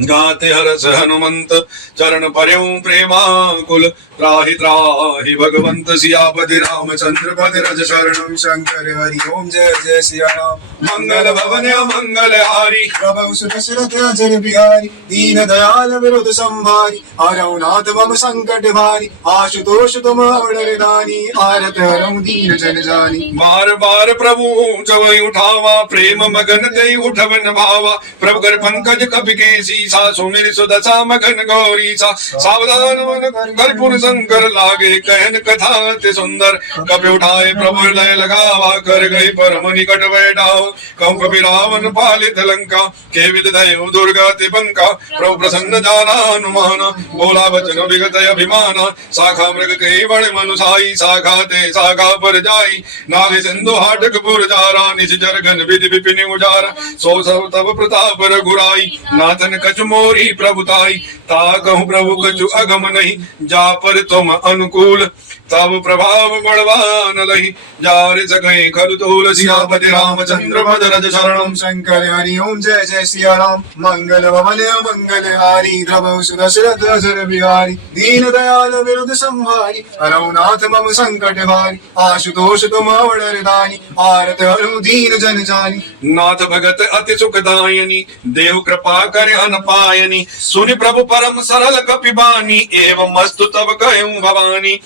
गाते हरस हनुमंत, चरण पर्यु प्रेमाकुल, त्राहि त्राहि भगवंत, सियापति रामचंद्र पद रज शरणम। शंकर हरि ओम जय जय सिया राम, मंगल भवन मंगल हारी, प्रभु सुदशरथ अजर बिहारी, दीन दयाल विरुद्ध संहारी, हरऊ नाथ मम संकट भारी, आशुतोष तुम अवणरदानी, आरत हरऊ दीन जन जानी, बार बार प्रभु जवै उठावा, प्रेम मगन ते उठवन भावा, प्रभु कर पंकज कपि केसी, सा सुमिर सुदशा मगन गौरी सा, सावधान मन कर पुर शंकर लागे कहन कथा अति सुंदर। कपि उठाए प्रभु हृदय लगावा कर गई परम निकट बैठाओ। कहूँ कपि रावण पालित लंका के विद दयो दुर्गति बंका। प्रभु प्रसन्न जाना हनुमान बोला वचन विगत अभिमान। शाखा मृग के बड़े मनुषाई शाखा ते शाखा पर जाई। नाग सिंधु हाटक पुर जारा निश्चर घन विधि विपिन उजारा। सो सब तब प्रताप रघुराई नाथन कछु मोरी प्रभुताई। ता कहूँ प्रभु कछु अगम नहीं जा पर तुम अनुकूल। तब प्रभाव बड़वान लही जार सके खरु तोल। सियापति रामचंद्र पद रज शरणम। शंकर हरि ओम जय जय सिया राम। मंगल भवन मंगल हारी द्रवहु सुदशरथ अजर बिहारी। दीन दयाल विरुद्ध संहारी हरऊ नाथ मम संकट भारी। आशुतोष तुम वरदानी आरत हरऊ दीन जन जानी। नाथ भगत अति सुखदायनी देव कृपा कर अन पायनी। सुनि प्रभु परम सरल कपि बानी एवं मस्तु तब कहूँ भवानी।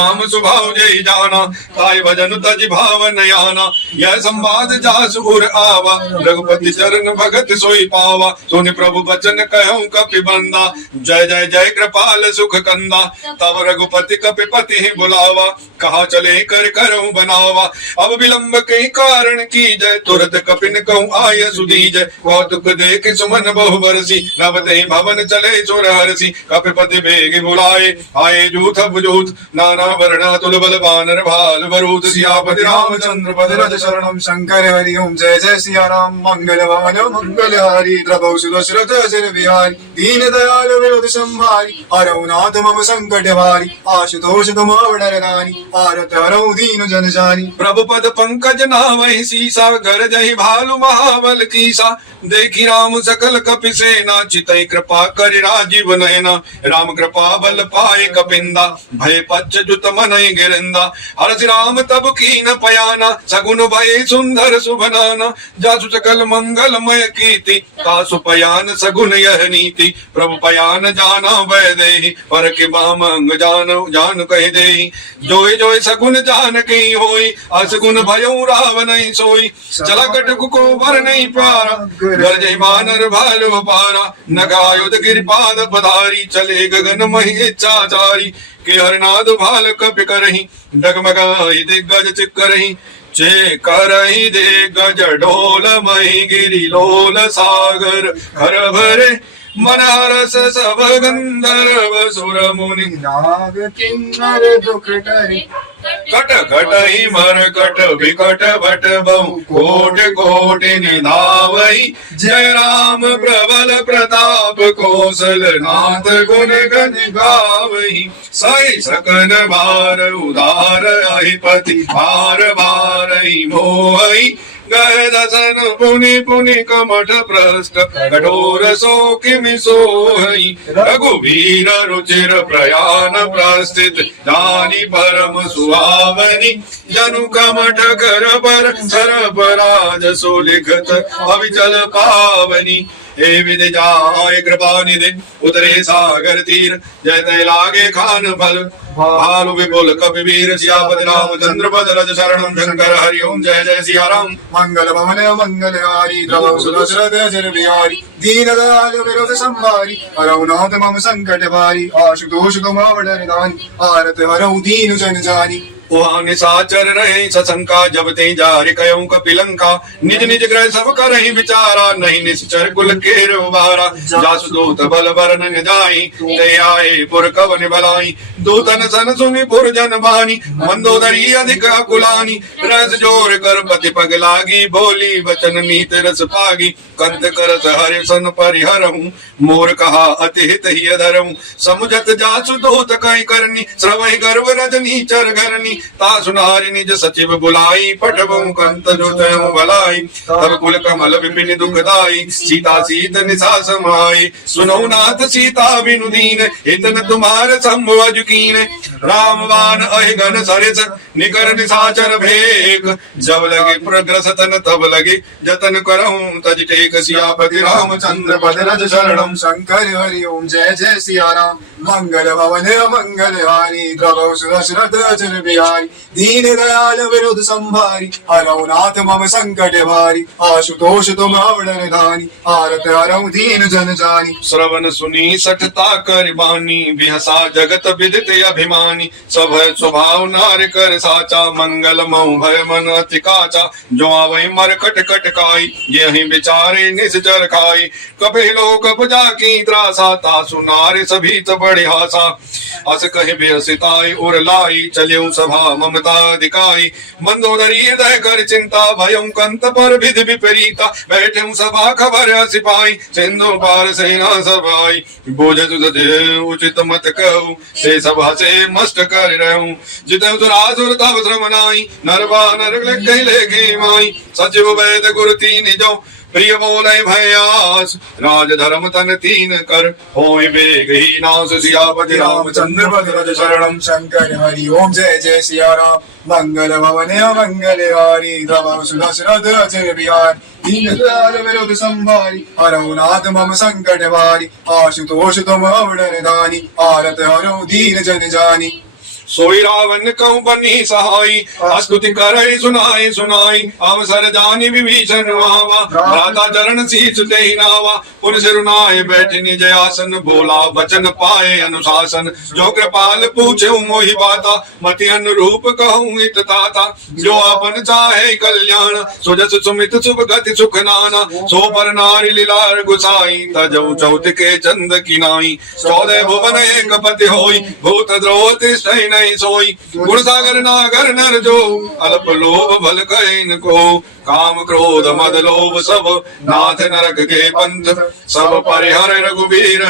राम स्वभाव जय जाना ताय भजन तज भाव नयाना। यह संवाद जासु उर आवा रघुपति चरण भगत सोई पावा। सुनि प्रभु बचन कहूँ कपि बंदा जय जय जय कृपाल सुख कंदा। तब रघुपति कपि पति ही बुलावा कहा चले कर करऊं बनावा। अब विलंब के कारण की जय तुरत कपिन कहूँ आय सुदीजय। कौतुक देख सुमन बहु बरसी नवते भवन चले चोर हरसी। कपिपति बेग बुलाए आए जूथ बुजूथ नाना वर्ण तुल बल बानर भाल बरूद। सियापति रामचंद्र पद रज शरणम। शंकर हरि ओम जय जय सिया राम। मंगल भवन मंगल हारी द्रवहु सुदशरथ अजर बिहारी। दीन दयाल विरुद्ध संहारी हरऊ नाथ मम संकट भारी। आशुतोष तुम वरदानी आरत हरऊ दीन जन जानी। प्रभु पद पंकज नावहि सीसा घर जहि भालु महाबल कीसा। देखी राम सकल कपि सेना चितई कृपा कर राजीव नयना। राम कृपा बल पाए कपिंदा भय पच्च जुत मनई गिरिंदा। हरसि राम तब कीन पयाना सगुन भय सुंदर सुभनाना। जासु सकल मंगलमय कीर्ति तासु पयान सगुन यह नीति। प्रभु पयान जाना वै देहि पर के बामंग जान कह देहि। जोय जोय सगुन जान की होई असगुन भयउ रावण सोई। चला कटक को वर नहीं पारा गरजय बानर भालु पारा। नगायुध गिरिपाद पधारी चले गगन मही चाचारी। के हरनाद भाल कपि करही डगमगाई दिग्गज चिक्करही। चे करही दिग्गज ढोल मही गिरि लोल सागर। हर भरे मन हरस सब गंधर्व सुर मुनि। नाग किन्नर दुख टरी कट कटहि मरकट विकट भट बहु कोट कोट निधावहि। जय राम प्रबल प्रताप कौशल नाथ गुण गण गावहि। सहि सकन बार उदार अधिपति बार बारहि मोहि। गए दसन पुनि पुनि कमठ प्रष्ट कठोर सो किमि सोहई। रघुवीर रुचिर प्रयाण प्रस्थित जानी परम सुहावनी। जनु कमठ कर पर सर पराज सो लिखत अविचल पावनी। हे विधि जाय कृपा निधि उतरे सागर तीर। जय तय लागे खान फल भालु विपुल कपि वीर। सियापति रामचंद्र पद रज शरणम। शंकर हरि ओम जय जय सिया राम। मंगल भवन मंगल हारी द्रवहु सुदशरथ अजर बिहारी। दीन दयाल विरुद्ध संहारी हरऊ नाथ मम संकट भारी। आशुतोष तुम वरदानी आरत हरऊ दीन जन जानी। वहाँ निशाचर रहे सशंका जब ते जारि कयऊं कपिलंका। निज निज ग्रह सब करहि विचारा नहीं निश्चर कुल केर उबारा। जासु दूत बल वरन न जाई ते आए पुर कवन भलाई। दूतन सन सुनि पुर जन बानी मंदोदरी अधिक अकुलानी। रस जोर कर पति पग लागी बोली वचन नीत रस पागी। कंत करस हरि सन परिहरहूं मोर कहा अति हित ही अधरहूं। समुझत जासु दूत कहि करनी श्रवहि गर्व रजनी चर घरनी। तासु नारि निज सचिव बुलाई पठबहु कंत जो तयउ भलाई। तब कुल कमल विपिन दुखदाई सीता सीत निशा समाई। सुनौ नाथ सीता बिनु दीन इतन तुम्हार संभव कीन। राम बाण अहिगन सरिस निकर निशाचर भेक। जब लगे प्रग्रसतन तब लगे जतन करहूं तज टेक। सियापति रामचंद्र पद रज शरणम। शंकर हरि ओम जय जय सिया राम। मंगल भवन मंगलहारी द्रवौ सुदशरथ अजर बिहारी दीन दयाल विरुद्ध संभारी हरौ नाथ मम संकट भारी आशुतोष तुम अवडर दानी आरत हरौ दीन जन जानी श्रवण सुनी सठता कर बानी बिहसा जगत विदित अभिमानी सब स्वभाव नार कर साचा मंगल मऊ भय मन अति काचा जो आवै मर कट कट काई यही विचारे निश्चर खाई कपि लोक उपजा की त्रासा तासु नार सभी बड़े हासा अस कहे बेहसिताई उर लाई चलियो सभा ममता दिखाई मंदोदरी हृदय कर चिंता भयं कंत पर विधि विपरीता बैठे सभा खबर सिपाही सिंधु पार सेना सभाई बोझ उचित मत कहूँ से सभा से मस्त कर रहूं जितु दुरासुर तब श्रमनाई नरवा नर कही लेखी माई सचिव वैद गुरु तीन जो प्रिय बोले भयास राज धर्म तन तीन कर होय बेग ही नास सियापति रामचंद्र भद्रज शरणम शंकर हरि ओम जय जय सिया राम मंगल भवन मंगल हारी द्रवौ सुदशरथ अजर बिहारी दीन दयाल विरुद्ध संभारी हरौ नाथ मम संकट भारी आशुतोष तुम अवडर दानी आरत हरौ दीन जन जानी सोई रावण कहूँ बनी सहाई स्तुति करे सुनाए सुनाई अवसर जानी विभीषण आवा भ्राता चरण शीस ते नावा पुरुष रुनाए बैठे निज आसन बोला वचन पाए अनुशासन जो कृपाल पूछे मोहि बाता मति अनुरूप कहूँ इत ताता जो अपन चाहे कल्याण सुजस सुमित शुभ गति सुख नाना सो पर नारी लीलार गुसाई तजौ चौथ के चंद किनाई 14 भुवन एक पति होई भूत द्रोह तिष्ठै नहीं सोई गुण सागर नागर नर जो अल्प लोभ भल कैन को काम क्रोध मद लोभ सब नाथ नरक के पंथ सब परिहर रघुबीर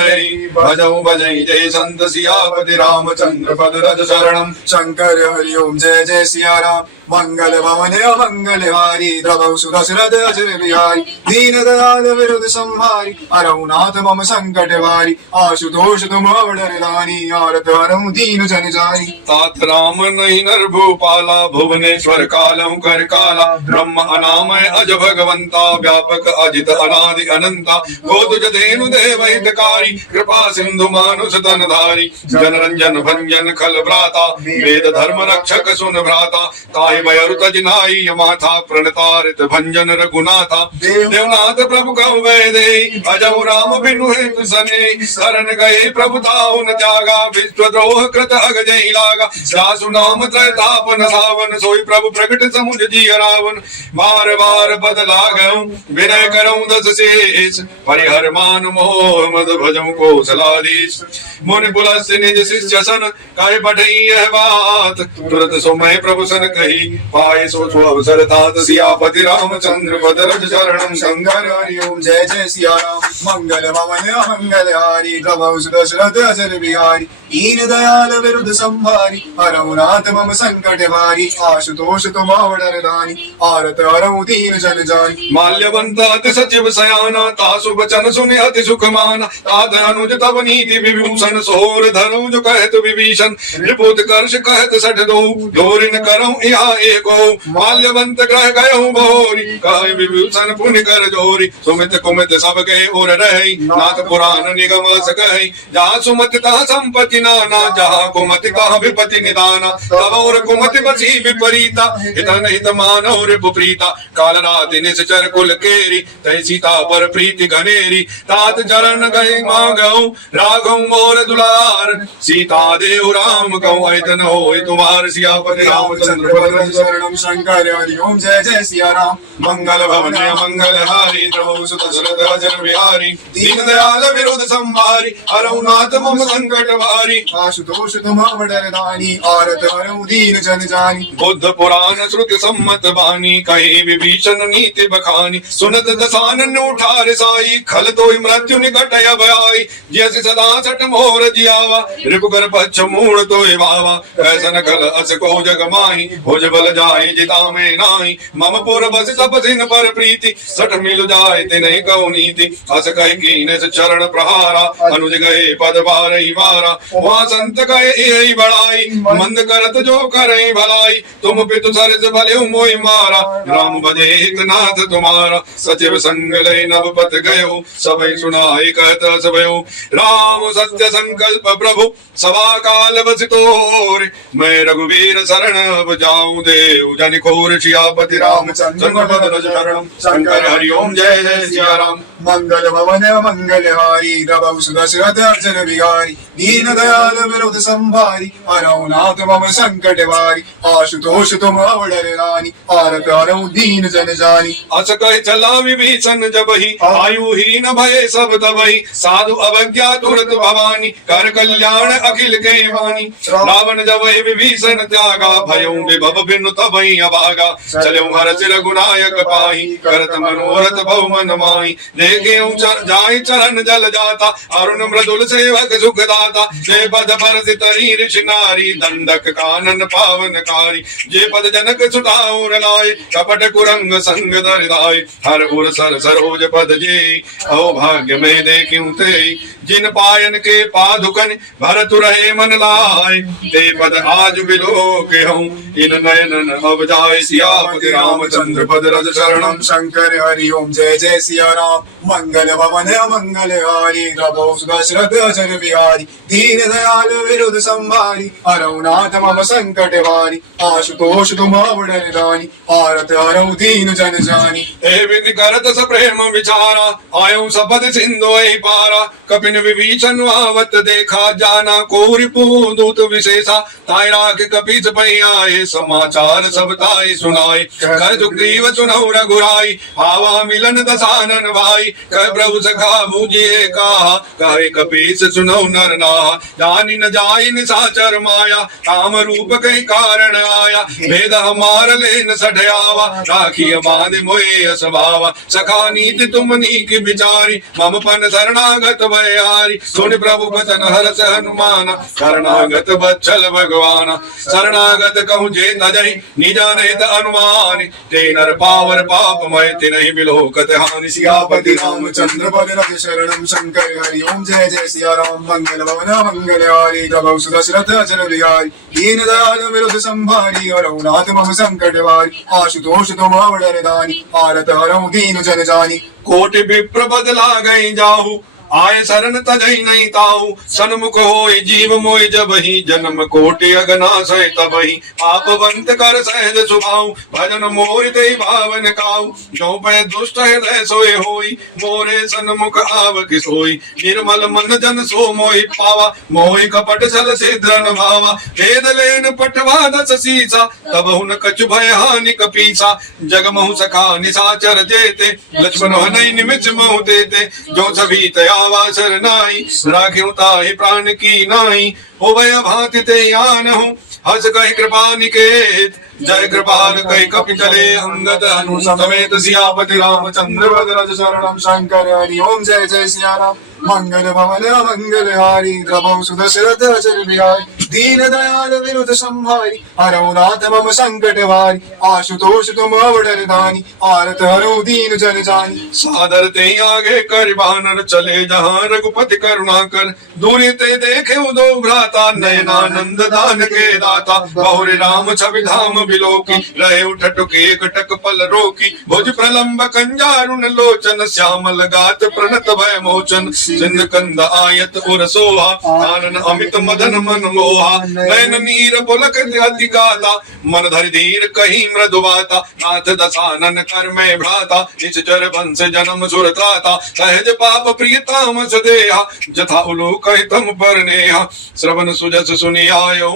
भजौ भजई जय संत सियापति रामचंद्र पद रज शरणम शंकर हरि ओम जय जय सिया राम मंगल भवन मंगल हारी द्रवौ सुदशरथ अजर बिहारी दीन दयाल विरुद्ध संभारी हरौ नाथ मम संकट भारी आशुतोष तुम अवडर दानी आरत हरौ दीन जन जानी तात राम नहीं नर भूपाला भुवनेश्वर कालहु कर काला ब्रह्म अनामय अज भगवंता व्यापक अजित अनादि अनंता गोतुज धेनु देव हितकारी कृपा सिंधु मानुष तनधारी जनरंजन भंजन खल भ्राता वेद धर्म रक्षक सुन भ्राता ताहि भयरु तजनाई माथा प्रणतारित भंजन रघुनाथा देवनाथ प्रभु कहु वैदे अजौ राम बिनु हेतु सने शरण गए प्रभु ताउ न त्यागा विश्व द्रोह कृत अग जय लागा सासु नाम त्रैतापन सावन सोई प्रभु प्रकट समुझ जी रावण बार बार बदला गऊ विनय करऊं दस शेष परिहर मान मोह मद भजऊ को सलाधीश मुनि पुलस निज शिष्य सन कहे बढ़ई यह बात तुरंत सुमय प्रभु सन कही पाए सो अवसर तात सियापति रामचंद्र पद रज शरणम शंकर हरि ओम जय जय सिया राम मंगल भवन मंगल हारी द्रवौ सुदशरथ अजर बिहारी दीन दयाल विरुद्ध संभारी हरौ नाथ मम संकट भारी आशुतोष तुम अवडर दानी आरत हरौ दीन जन जानी माल्यवंत अति सचिव सयाना तासु बचन सुनि अति सुख माना तात अनुज तब नीति विभूषण सोर धनु जो कहत विभीषण रिपुत कर्ष कहत सठ दो दोरिन करऊं यहाँ एको माल्यवंत ग्रह गयो बहोरी कहे विभूषण पुनि कर जोरी सुमित कुमित सब के ओर रही नाथ पुराण निगम सकहि जहाँ सुमति तहाँ संपत्ति नाना जहाँ कुमति तहाँ विपति निदाना तब और कुमति बसी विपरीता हितन हित मानव रिपुप्रीता काल राति निश्चर कुल केरी तय सीता पर प्रीति घनेरी तात चरण गए मांगऊ राघव मोर दुलार सीता देव राम कहूँ ऐतन होय तुम्हार सियापति रामचंद्र पद शरणम शंकर हरि ओम जय जय सिया राम मंगल भवन मंगल हारी द्रवौ सुदशरथ अजर बिहारी दीन दयाल विरुद्ध संभारी हरौ नाथ मम संकट भारी आशुतोष तुम अवडर दानी आरत हरौ दीन जन जानी बुद्ध पुराण श्रुति सम्मत बानी कही विभीषण नीति बखानी सुनत दसानन उठार साई खल तो मृत्यु निकट अब आई जैसे सदा सट मोर जियावा रिपुकर पच्छ मूड़ तो भावा कैसन खल अस को जग माही भुज बल जाए जिता में नाही मम पुर बस सब सिन पर प्रीति सठ मिल जाए ते नहीं कहो नीति अस कह कीन चरण प्रहारा अनुज गए पद बारही बारा वहाँ संत गए यही बड़ा जाई, मंद करत जो करे भलाई, तुम पितु सरस भले मोहि मारा, राम भजे एक नाथ तुम्हारा, सचिव संग लय नव पथ गयो, सबई सुनाई कहत सबयो, राम सत्य संकल्प प्रभु सभा काल बसितोर, मैं रघुवीर शरण अब जाऊं देव जन खोर, सियापति रामचंद्र पद रज शरणम, शंकर हरि ओम जय जय सिया राम। मंगल भवन मंगल हारी, द्रवहु सुदशरथ अर्जन बिहारी, दीन दयाल विरुद्ध संभारी, हरऊ नाथ मम संकट वारी, आशुतोष तुम अवडर रानी, आरत हरऊ दीन जन जानी। अस कह चला विभीषण जबहि, आयु हीन भये सब तबहि, साधु अवज्ञा तुरत भवानी, कर कल्याण अखिल के वानी, रावण जबहि विभीषण त्यागा, भयउ विभव बिनु तबहि अभागा, चलऊ हरषि रघुनायक पाहि, करत मनोरथ बहु मन माहि, देखेउ जाय चरण जल जाता, अरुण मृदुल सेवक सुखदाता, जे पद परसि तरी ऋषि नारी, दंडक कानन पावनकारी, जे पद जनक सुताउर लाय, कपट कुरंग संग धरि धाय, हर उर सर सरोज पद जे, अहो भाग्य में देखिउ ते, जिन पायन के पादुकन भरतु रहे मन लाय, ते पद आज बिलोके हूँ, इन नयनन अब जाय, सियापति रामचंद्र पद रज शरणम, शंकर हरि ओम जय जय सिया राम। मंगल भवन मंगल हारी, द्रवहु सुदशरथ अजर बिहारी, दीन दयाल विरुद्ध संभारी, हरऊ नाथ मम संकट वारी, आशुतोष तुम अवडर रानी, आरत हरऊ दीन जन जानी। हे विधि करत सप्रेम विचारा, आयु सपद सिंधु ऐ पारा, कपिन विभीषण आवत देखा, जाना को रिपु दूत विशेषा, ताय राख कपीस पै आए, समाचार सब ताय सुनाए, कर सुग्रीव सुनऊ रघुराई, आवा मिलन दसानन भाई, कह प्रभु सखा बूझिए कहा, कहे कपीस सुनऊ नर नाहा, जानि न जाय निशाचर माया, काम रूप कई कारण आया, भेद हमार लेन सढ़यावा, राखिय बांध मोहे असभावा, सखा नीति तुम नीक विचारी, मम पन शरणागत भयारी, सुन प्रभु बचन हरस हनुमाना, शरणागत बच्छल भगवाना, शरणागत कहूँ जे तजहि, निजा रहित अनुमानि, ते नर पावर पापमय तिनहि बिलोकत हानि, सियापति रामचंद्र पद रज शरणम, शंकर हरि ओम जय जय सिया राम। मंगल भवन मंगल हारी, द्रवहु सुदशरथ अजर बिहारी, दीन दयाल विरुद्ध संभारी, हरऊ नाथ मम संकट वारी, आशुतोष तुम अवडर दानी, आरत हरऊ दीन जन जानी। कोटि विप्र बदला गई जाहु, आय शरण तजहि नहीं ताऊ, सन्मुख होय जीव मोय जबहि, जन्म कोटि अगना सह तबहि, पापवंत कर सहज सुभाऊ, भजन मोर ते भावन काऊ, जो पै दुष्ट हृदय सोय होई, मोरे सन्मुख आव किसोई, निर्मल मन जन सो मोहि पावा, मोहि कपट छल छिद्रन भावा, वेद लेन पठवा दस सीसा, तब हुन कछु भय हानि कपीसा, जग महु सखा निशाचर जेते, लक्ष्मण हनई निमिष महु देते, जो सभी तया वासर नाई, राखिउ ताहि प्राण की नाई, होवय भांति ते आन हूँ, हस कहि कृपा निकेत, जय कृपाल कहि कपि चले अंगद हनु समेत, सियापति रामचंद्र पद रज शरणम, शंकर हरि ओम जय जय सिया राम। मंगल भवन मंगल हारी, द्रवहु सुदशरथ अजर बिहारी, दीन दयाल विरुद्ध संभारी, हरऊ नाथ मम संकट वारी, आशुतोष तुम अवडर दानी, आरत हरऊ दीन जन जानी। सादर ते आगे कर बानर चले, जहाँ रघुपति करुणा कर, दूरी ते देखे दो भ्राता, नयनानंद दान के दाता, बहुरे राम छवि धाम बिलोकी, रहे उठट एक टक पल रोकी, भुज प्रलंब कंजारुण लोचन, श्यामल गात प्रणत भय मोचन, सिंध कंद आयत उर सोहा, आनन अमित मदन मन मोहा, नयन नीर पुलक अति गाता, मन धरि धीर कहीं मृदु बाता, नाथ दसानन कर में भ्राता, निश्चर वंश जन्म सुर त्राता, सहज पाप प्रियताम सदेहा, जथा उलोक हितम पर नेहा, श्रवण सुजस सुनि आयो,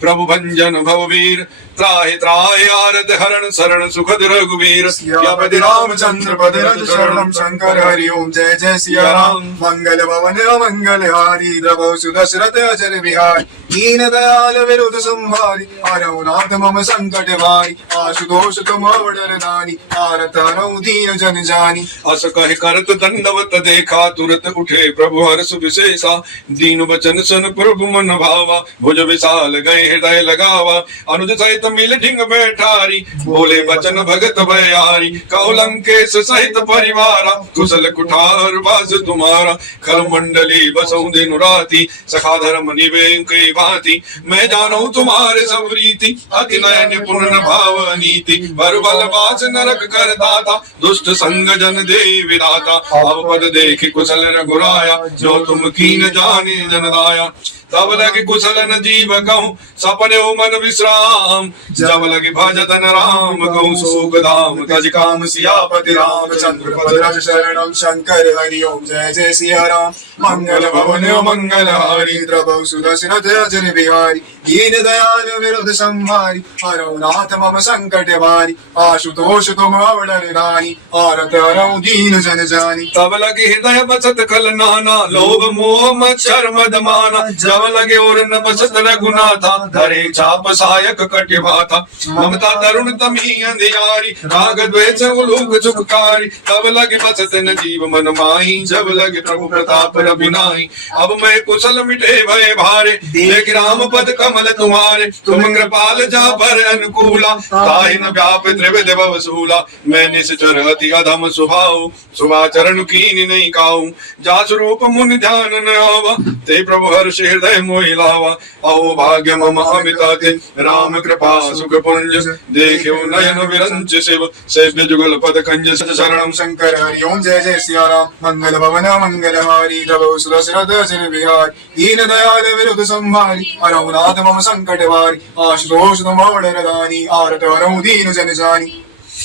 प्रभु भंजन भववीर, त्राहि त्राहि आरत हरण शरण सुखद रघुवीर, सियापति रामचंद्र पद रज शरणम, शंकर हरि ओम जय जय सिया राम। मंगल भवन मंगल हारी, द्रवहु सुदशरथ अजर बिहारी, दीन दयाल विरुद्ध संभारी, हरऊ नाथ मम संकट वारी, आशुतोष तुम अवडर दानी, आरत हरऊ दीन जन जानी। अस कहि करत दंडवत देखा, तुरत उठे प्रभु हर्ष विशेषा, दीन वचन सन प्रभु मन भावा, भुज विशाल गए हृदय लगावा अनुज सहित मिल ढिंग बैठारी बोले बचन भगत भयारी कहो लंकेश सहित परिवारा कुशल कुठार वास तुम्हारा खल मंडली बसौ दिन राती सखा धर्म निवे कई भांति मैं जानू तुम्हारे सब रीति अति नय निपुण भाव नीति बर बल बास नरक कर दाता दुष्ट संग जन दे विदाता अब पद देखि कुशल रघुराया जो तुम कीन जाने जन दाया तब लगे कुशल न जीव कहूँ सपने मन विश्राम जब लगे भजतन राम कहूँ शोक धाम तज काम सियापति रामचंद्र पद रज शरणम शंकर हरि ओम जय जय सिया राम मंगल भवन मंगल हारी द्रवौ सुदशरथ अजर बिहारी दीन दयाल विरुद्ध संहारी हरौ नाथ मम संकट वारी आशुतोष तुम अवडरदानी आरत हरौ दीन जन जानी तब लगे हृदय बसत खल नाना लोभ मोह मच्छर मद माना जब लगे और न बसत रघुनाथा धरे चाप सायक कटिभाता ममता तरुण तमी अंधियारी राग द्वेष उलूक चुककारी तब लगे बसत न जीव मन माही जब लगे प्रभु प्रताप रविनाई अब मैं कुशल मिटे भय भारे देख राम पद कमल तुम्हारे तुम कृपाल जा पर अनुकूला ताहि न व्याप त्रिविध भवसूला मैं निश्चर अति अधम स्वभाव शुभाचरण कीन नहीं काऊ जा स्वरूप मुनि ध्यान न आवा ते प्रभु हर्ष हृदय मोहि लावा अहो भाग्य मम अमिताते राम कृपा सुख पुंज देखो नयन विरंच शिव सेव्य जुगल पद कंज शरणम शंकर हरि ओम जय जय सिया राम मंगल भवन मंगल हारी द्रवौ सुदशरथ अजर बिहारी दीन दयाल विरुद्ध संहारी हरौ नाथ मम संकट वारी आशुतोष तुम अवडरदानी आरत हरौ दीन जन जानी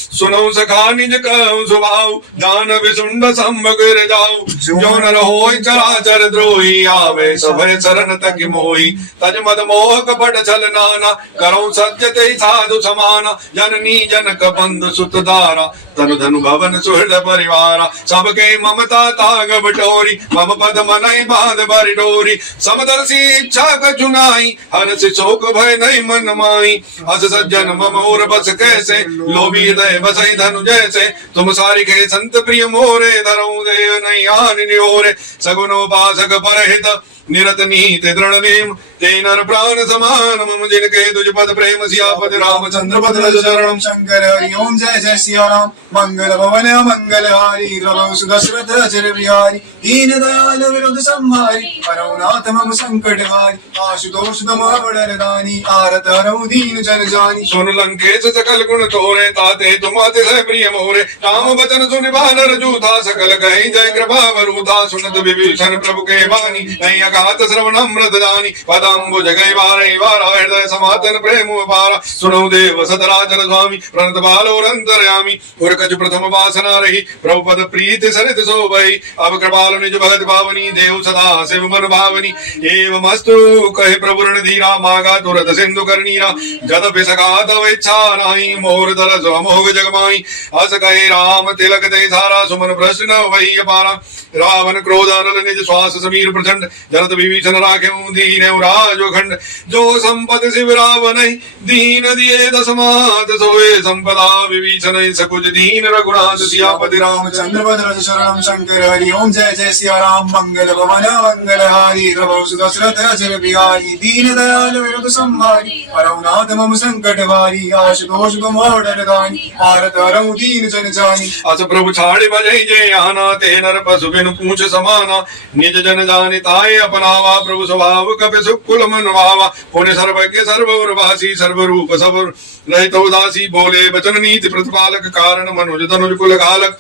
सुनो सखा निज कहु सुभाव दान विसुंड संभगिर जाऊ जो नर होय चराचर द्रोही आवे सभय शरण तक मोही तज मद मोह कपट छल नाना करो सत्य ते साधु समाना जननी जनक बंधु सुत दारा तनु धनु भवन सुहृद परिवारा सबके ममता ताग बटोरी मम पद मनई बांध बरि डोरी समदर्शी इच्छा कचुनाई हर्ष शोक भय नहीं मन माई अस सज्जन मम और बस कैसे लोभी हृदय बसई धनु जैसे तुम सारी के संत प्रिय मोरे धरऊ दे नहीं आन निहोरे सगुनोपासक परहित निरत नीत दृढ़ नेम ते नर प्राण समान मम जिनके तुझ पद प्रेम सियापति रामचंद्र पद रज शरणम शंकर हरि ओम जय जय सिया राम मंगल भवन मंगल हारी द्रवौ सुदशरथ अजर बिहारी दीन दयाल विरुद्ध संहारी हरौ नाथ मम संकट हारी आशुतोष तुम अवडरदानी आरत हरौ दीन जन जानी सुन लंकेश सकल गुण तोरे ताते तुम अतिशय प्रिय मोरे राम बचन सुनि बानर जूथा सकल कहि जय कृपा वरूथा सुनत विभीषण प्रभु के वाणी नहीं अगात श्रवणमृत दानी पदाम्बुज गय बारे बारा हृदय समातन प्रेम पारा सुनो देव सतराचर स्वामी प्रणत बालोर अंतर्यामी उर कछ प्रथम वासना रही प्रभु पद प्रीति सरित सो भई अब कृपाल निज भगत भावनी देव सदा शिव मन भावनी एवं अस्तु कहे प्रभु रण धीरा मागा तुरत सिंधु करनीरा जद पिसका तव इच्छा नाही मोर दर अमोघ जगमाई अस कहे राम तिलक ते सारा सुमन प्रश्न वही अपारा रावण क्रोध अनल निज श्वास समीर प्रचंड जनत विभीषण राखे दीन राजो खंड जो संपद शिव रावण दीन दिए दसमात सोए संपदा विभीषण सकुच दीन रघुनाथ सियापति रामचंद्र पद रज शरणम शंकर हरि ओम जय जय सिया राम मंगल भवन मंगल हारी द्रवौ सुदशरथ अजर बिहारी दीन दयाल विरुद्ध संहारी हरौ नाथ मम संकट वारी आशुतोष तुम अवडरदानी आरत हरौ दीन जन जानी अस प्रभु छाड़े बजै जय आना ते नर पशु बिनु पूछ समाना निज जन जानि ताय अपनावा प्रभु स्वभाव कपि सुकुल मन भावा पुण्य सर्वज्ञ सर्ववासी सर्वरूप सब रहित उदासी बोले वचन नीति प्रतिपालक कारण मनुज तनुज कुल घालक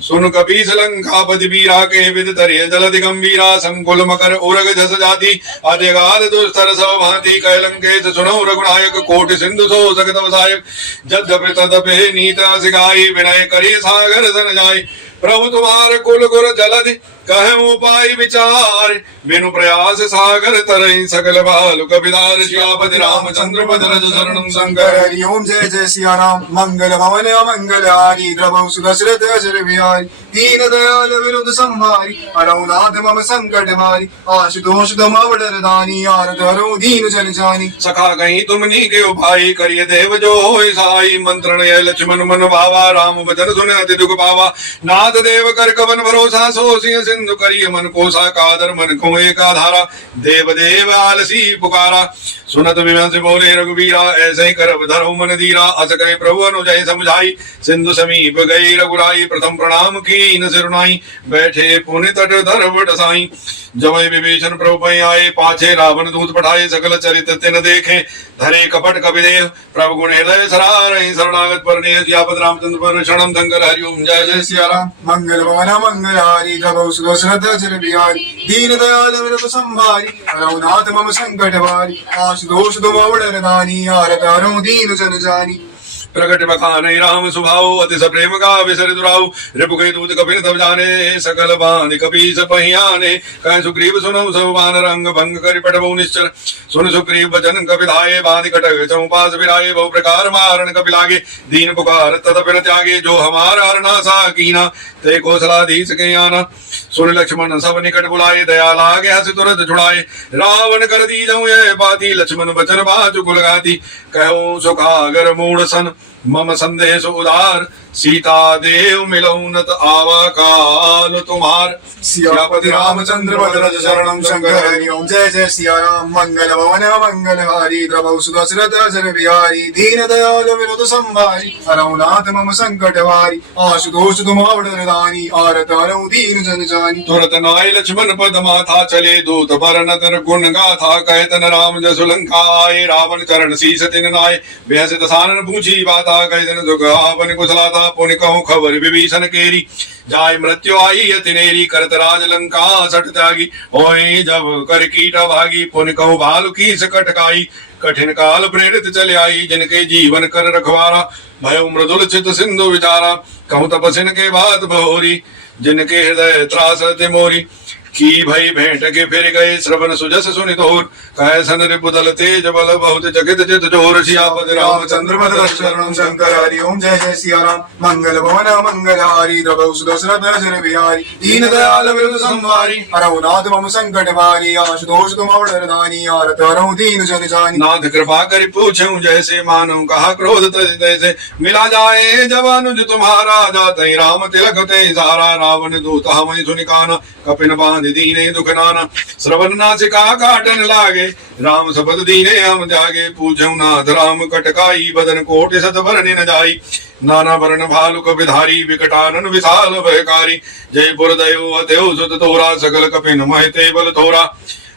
सुन कपीस लंकापति वीरा के विद तरिय जलधि गंभीरा संकुल मकर उरग जस जाति अजगाद दुस्तर सब भांति कैलंकेश सुनो रघुनायक कोटि सिंधु सो सकत वसायक जद्यपि तदपि नीत सिगाई विनय करी सागर सन जाय प्रभु तुम्हार कुल गुर जलधि कहे उपाय विचार बिनु प्रयास सागर तरई सकल बालु कपिदार सियापति रामचंद्र पद रज शरणम शंकर हरि ओम जय जय सिया राम मंगल भवन मंगल हारी द्रवौ सुदशरथ अजर बिहारी दीन दयाल विरुद्ध संहारी हरौ नाथ मम संकट हारी आशुतोष तुम अवडरदानी आरत हरौ दीन जन जानी सखा कहीं तुम नी के उपाय करिय देव जो होय सहाय मंत्रण लक्ष्मण मन भावा राम वचन सुन अति दुख पावा नाथ नाथ देव कर कवन भरोसा, सो सिंह सिंधु करिय मन कोसा, कादर मन को एका धारा, देव देव आलसी पुकारा। सुनत विमंस बोले रघुवीरा, ऐसे ही कर धरो मन धीरा, अस कहे प्रभु अनुजय समझाई, सिंधु समीप गई रघुराई, प्रथम प्रणाम कीन सिरुनाई, बैठे पुनि तट धर बट साई। जब विभीषण प्रभु पै आए, पाछे रावण दूत पठाए, सकल चरित तिन देखे, धरे कपट कपिदेह, प्रभु गुण हृदय सरारहि, शरणागत परनेह, सियापत रामचंद्र पर शरणम शंकर हरि ओम। जय जय सिया राम। मंगल भवन मंगलहारी, प्रभु सुदर्शन जन बिहारी, दीन दयाल विरत संभारी, रघुनाथ मम संकट भारी, आशुतोष तुम अवडर दानी, आरत हरऊ दीन जन जानी। प्रकट बखाने राम सुभाव, अति सप्रेम का विसर दुराऊ, रिपुके दूत कपिन तब जाने, सकल बांध कपीस पहियाने, कह सुग्रीव सुनऊ सब बान रंग, भंग करि पटबऊ निश्चर, सुन सुग्रीव बचन कपिलाए, बांध कटक चौपास बिराए, बहु प्रकार मारण कपि लागे, दीन पुकार तदपि न त्यागे, जो हमार हरना सा कीना, ते कौशलाधीश के आना। सुन लक्ष्मण सब निकट बुलाए, दया लागे हस तुरत छुड़ाए, रावण कर दीजऊ यह बाती, लक्ष्मण बचन बाचु कुल गाती, कहूँ सुखागर मूढ़ सन, मम संदेश उदार, सीता देव मिलौनत आवा काल तुम्हार। सियापति रामचंद्र भद्रज शरणम शंकर हरि ओम। जय जय सिया राम। मंगल भवन मंगलहारी, प्रभु सुदशरथ जन बिहारी, दीन दयाल विनुत संभारी, रघुनाथ मम संकट भारी, आशुतोष तुम अवडर दानी, आरत हरऊ दीन जन जानी। तुरत नाय लक्ष्मण पद माथा, चले दूत बर नदर गुण गाथा, कहतन राम जसु लंका आए, रावण चरण शीस तिन नाय, बेहस दसानन पूछी बाता, कहतन सुख आपन कुशलाता, पुनि कहूँ खबर विभीषण केरी, जाय मृत्यु आई अति नेरी, करत राज लंका सठ त्यागी, होय जब कर कीट भागी, पुनि कहूँ भालु की सकट काई, कठिन काल प्रेरित चले आई, जिनके जीवन कर रखवारा, भयो मृदुल चित सिंधु विचारा, कहूँ तपसिन के बात बहोरी, जिनके हृदय त्रास मोरी, की भई भेंट के फिर गए, श्रवण सुजस सुनि तोर, कह सन रिपुदल तेज बल बहुत चकित चित जोर। सियापति रामचंद्र भद्रज शरणम शंकर हरि ओम। जय जय सिया राम। मंगल भवन मंगलहारी, प्रभु सुदशरथ जन बिहारी, दीन दयाल विरुद्ध संहारी, रघुनाथ मम संकट भारी, आशुतोष तुम अवडर दानी, आरत हरऊ दीन जन जानी। नाथ कृपा करि पूछऊं जैसे, मानो कहा क्रोध तैसे, मिला जाए जब अनुज तुम्हारा, जाते राम तिलक ते सारा, रावण दूत हमहि सुनि काना, कपिन बांध दीने दुख नाना, श्रवण नासिका काटन लागे, राम शपथ दीने हम जागे, पूछऊं नाथ राम कटकाई, बदन कोटि शत भरनि न जाई, नाना वर्ण भालु कपिधारी, विकटानन विशाल भयकारी, जयपुर दयो अतयो सुत तोरा, सकल कपिन महते बल थोरा,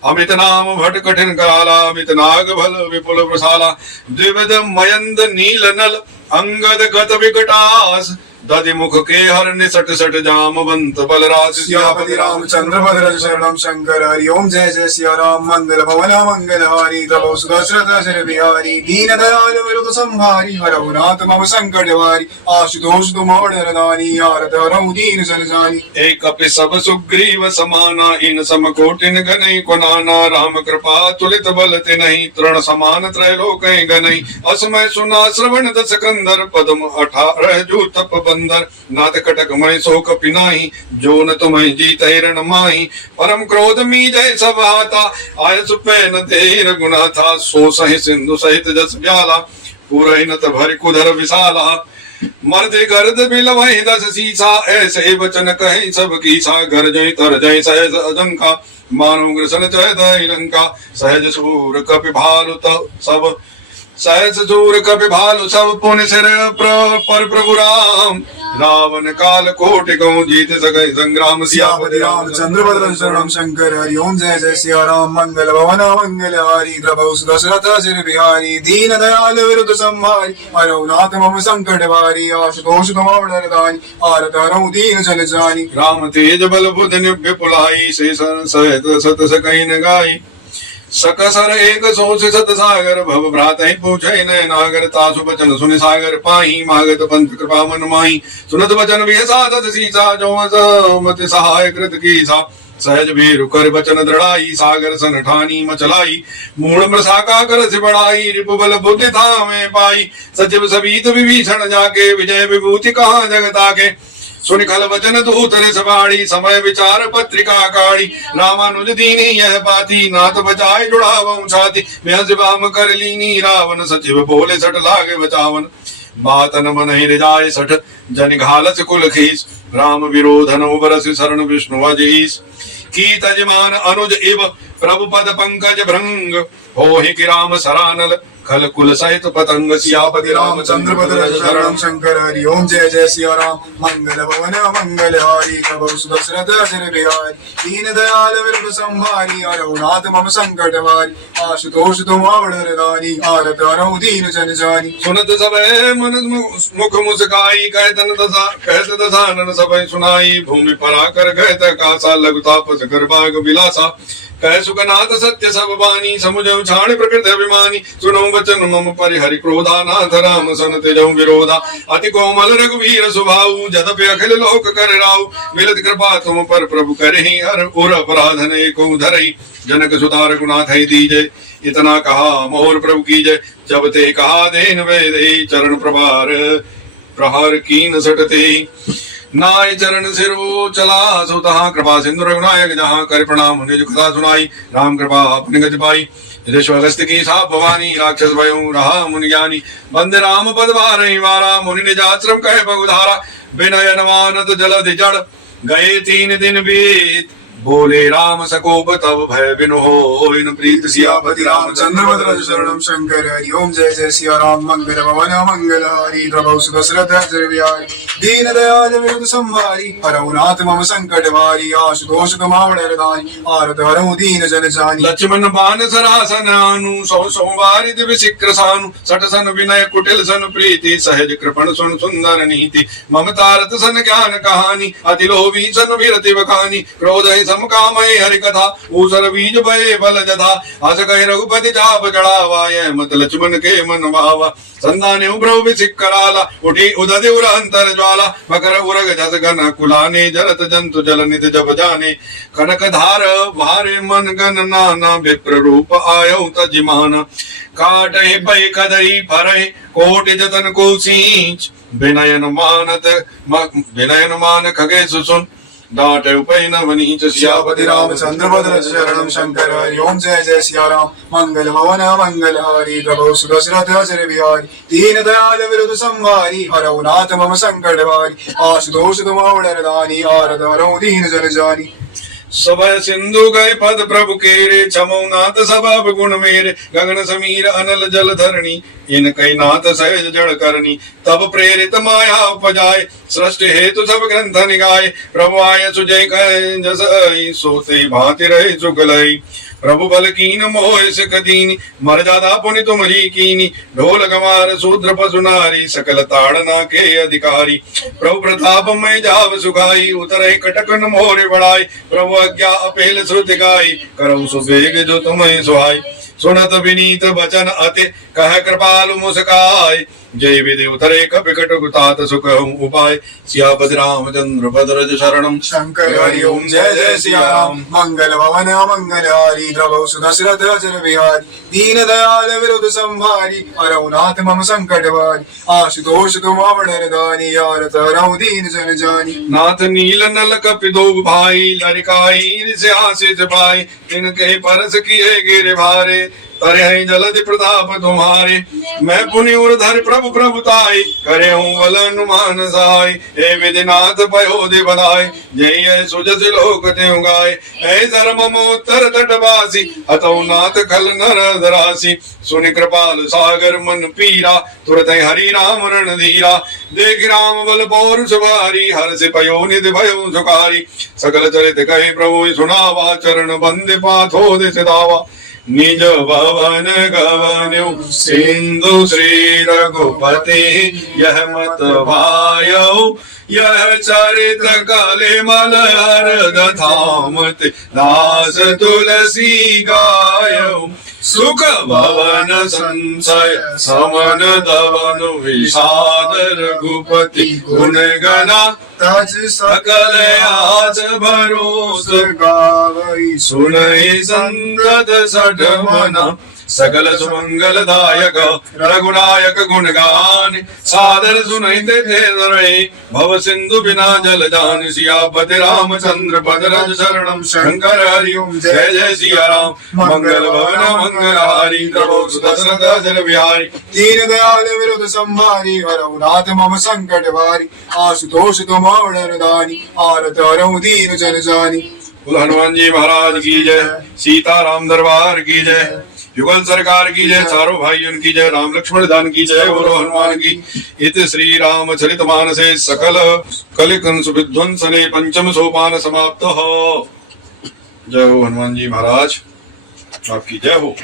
अमित नाम भट कठिन कराला, अमित नाग भल विपुल प्रसाला, द्विविध मयंद नील नल, अंगद गत विकटास, दधि मुख के हर निसट सट जामवंत बलराज। सियापति रामचंद्र भद्रज शरणम शंकर हरि ओम। जय जय सिया राम। मंगल भवन मंगलहारी, प्रभु सुदशरथ जन बिहारी, दीन दयाल विरुद्ध संहारी, रघुनाथ मम संकट भारी, आशुतोष तुम अवडर दानी, आरत हरऊ दीन जन जानी। एक कपि सब सुग्रीव समाना, इन सम कोटिन गनई को नाना, राम कृपा तुलित बल तिनहि, तृण समान त्रैलोक गनई, असमय सुना श्रवण दस कंदर, पद्म 18 जो तप बंदर, नाथ कटक मय शोक पिनाही, जो न तुम्हें जीत रण माही, परम क्रोध मी जय सब हाथा, आयस पैन ते रघुना था, सो सहि सिंधु सहित जस ब्याला, पूरहि नत भरि कुधर विशाला, मर्दे गर्द बिल वही दस सीसा, ऐसे वचन कहे सब कीसा, घर जय तर जय सहज अजंका, मानो ग्रसन जय दय लंका, सहज सूर कपि भालु सब, सहज सूर कपि भालु सब, पुनि सिर पर प्रभु राम, रावण काल कोटि कहूँ जीत सकै संग्राम। सियापति रामचंद्र भद्रज शरणम शंकर हरि ओम। जय जय सिया राम। मंगल भवन मंगलहारी, प्रभु सुदशरथ जन बिहारी, दीन दयाल विरुद्ध संहारी, रघुनाथ मम संकट भारी, आशुतोष तुम अवडर दानी, आरत हरऊ दीन जन जानी। राम तेज बल बुध विपुलाई, से सहित सत सकई न गाई, सकसर एक सोच सत सागर, भव भ्रात पूछे नय नागर, तासु बचन सुनि सागर पाही, मागत पंथ कृपा मन माही, सुनत बचन विहसा दस सीसा, जो मत सहाय कृत कीसा, सहज भीरु कर बचन दृढ़ाई, सागर सन ठानी मचलाई, मूल मृषा कर से बढ़ाई, रिपुबल बुद्धि था में पाई, सचिव सबीत विभीषण जाके, विजय विभूति कहाँ जगता के, सुनि खल वचन दूत सवाड़ी, समय विचार पत्रिका काढ़ी, रामानुज दीनी यह बाती, नाथ बचाए जुड़ावं छाती, बेहस बाम कर लीनी, रावण सचिव बोले सट लागे बचावन, बात न मन ही जाय सठ जन घालस कुल खीस राम विरोधन बरस शरण विष्णु अजीस की तजमान अनुज इव प्रभु पद पंकज भृंग हो ही कि राम सरानल खल कुल सहित पतंग सियापति रामचंद्र भद्र शरणं शंकर हरि ओम जय जय सिया राम मंगल भवन मंगल हारी प्रभु सुदशरथ अजर बिहारी दीन दयाल विरद संहारी अरहुनाथ मम संकट वारी आशुतोष तुम आवडरदानी आरत हरहु दीन जन जानी सुनत सब मन मुख मुस्काई कहत दसानन सब सुनाई भूमि परा कर कहत कासा लघु तापस कर बाग विलासा कह सुखनाथ सत्य सब बानी समुझ छाण प्रकृति अभिमानी सुनो वचन मम परिहरि क्रोधा नाथ राम सन तेजहु विरोधा अति कोमल रघुवीर सुभाऊ जदपि अखिल लोक कर राऊ मिलत कृपा तुम पर प्रभु करहि हर उर अपराधन एको धरई जनक सुता रघुनाथ दीजे इतना कहा मोर प्रभु कीजय जब ते कहा देन वेदे चरण प्रभार प्रहार कीन सटते नाय चरण सिरो चला सो तहाँ कृपा सिंधु रघुनायक जहाँ कर प्रणाम निज कथा सुनाई राम कृपा अपने गति पाई ऋषि अगस्त्य की साप भवानी राक्षस भयो रहा मुनि ज्ञानी बंदे राम पद बारही वारा मुनि निज आश्रम कहे बहुधारा विनय नवानत जलधि जड़ गए 3 दिन बीत बोले राम सकोप तब भय बिनु हो इन प्रीत सियापति रामचंद्र भद्र शरणं शंकर हरि ओम जय जय सिया राम मंगल भवन मंगल हारी प्रभु सुदशरथ अजर बिहारी दीन दयाल विरद संहारी हरहुनाथ मम संकट वारी आशुतोष तुम आवडरदानी आरत हरहु दीन जन जानी लक्ष्मण बान सरासन आनु सौ वारि दिव्य शिक्र सानु सठ सन विनय कुटिल सन प्रीति सहज कृपण सुन सुंदर नीति ममतारत सन ज्ञान कहानी अति लोभी सन विरति बखानी क्रोध समकामय हरि कथा ऊसर बीज भय बल जथा अस कह रघुपति चाप जड़ावा मत लक्ष्मण के मन भावा संदाने प्रभु विसिक कराला उठी उदय उर अंतर ज्वाला मकर उरग जस गन कुलाने जरत जंतु जल नित जब जाने कनक धार भारे मन गन नाना विप्र रूप आयो तजिमान काटे पै कदरी फरे कोटि जतन को सींच विनयन मान खगे सुसुन डाट उपै नवनीच सियापति रामचंद्र भद्र शरणं शंकर हरि ओम जय जय सिया राम मंगल भवन मंगल हारी प्रभु सुदशरथ अजर बिहारी दीन दयाल विरद संहारी हरहुनाथ मम संकट वारी आशुतोष तुम आवडरदानी आरत हरहु दीन जन जानी सब सिंधु गए पद प्रभु केरे छमौ नाथ सब गुण मेरे गगन समीर अनल जल धरणी इन कई नाथ सहज जड़ करनी तब प्रेरित माया उपजाए सृष्टि हेतु सब ग्रंथ निगाए प्रभु आय सुजय कह जस सोते भांति रहे जुगलई प्रभु बल कीन मोह सिख दीनी मर्यादा पुनि तुमरी कीनी ढोल गमार शूद्र पशु नारी सकल ताड़ना के अधिकारी प्रभु प्रताप में जाव सुखाई उतरे कटकन मोरे बढ़ाई प्रभु आज्ञा अपेल श्रुति गाई करऊ सुबेग जो तुम्हें सुहाई सुनत विनीत वचन अति कह कृपालु मुस्काय जय विधि उतरे कपिकट गुतात सुख उपाय सियापति रामचंद्र भद्रज शरणं शंकर हरि ओम जय जय सिया राम मंगल भवन मंगल हारी प्रभु सुदशरथ अजर बिहारी दीन दयाल विरद संहारी हरहुनाथ मम संकट वारी आशुतोष तुम आवडरदानी आरत हरहु दीन जन जानी नाथ नील नल कपि दो भाई लड़काई से आशीष भाई तिनके परस किए गिर भारे तरे जलधि प्रताप तुम्हारे मैं पुनि उर्धर प्रभु प्रभुताई करे हूँ बल अनुमान सहाय हे विधिनाथ पयोधि बधाई जय सुजस लोक त्यों गाय हे धर्म मोत्तर तटवासी अतौ नाथ खल नर धरासी सुनि कृपाल सागर मन पीरा तुरत हरि राम रण धीरा देख राम बल पौरुष भारी हर से पयो निधि भयो झुकारी सकल चरित कहे प्रभु सुनावा चरण बंदे पाथो दिस दावा निज भवन गवन्यु सिंधु श्री रघुपति यह मत भायौ यह चरित कले मलहर धामत दास तुलसी गायौ सुख भवन संशय समन दवन विषाद रघुपति गुण गना तज सकल आज भरोस गावई सुनहि संगत सठ मना सकल सुमंगलदायक रघुनायक गुण गान सादर सुनते थे नरे भव सिंधु बिना जल जान सियापति रामचंद्र पद रज शरणम शंकर हरिओम जय जय सिया राम मंगल भवन मंगलहारी प्रभु सुदशरथ अजर बिहारी दीन दयाल विरुद्ध संहारी हरऊ नाथ मम संकट वारी आशुतोष तुम वरदानी आरत हरऊ दीन जन जानी। बोलो हनुमान जी महाराज की जय, सीताराम दरबार की जय, युगल सरकार की जय, चारों भाइयों की जय, राम लक्ष्मण दान की जय, बोलो हनुमान की। इत श्री राम चरित मानसे सकल कलिकंस विध्वंसने पंचम सोपान समाप्त हो। जय हो हनुमान जी महाराज, आपकी जय हो।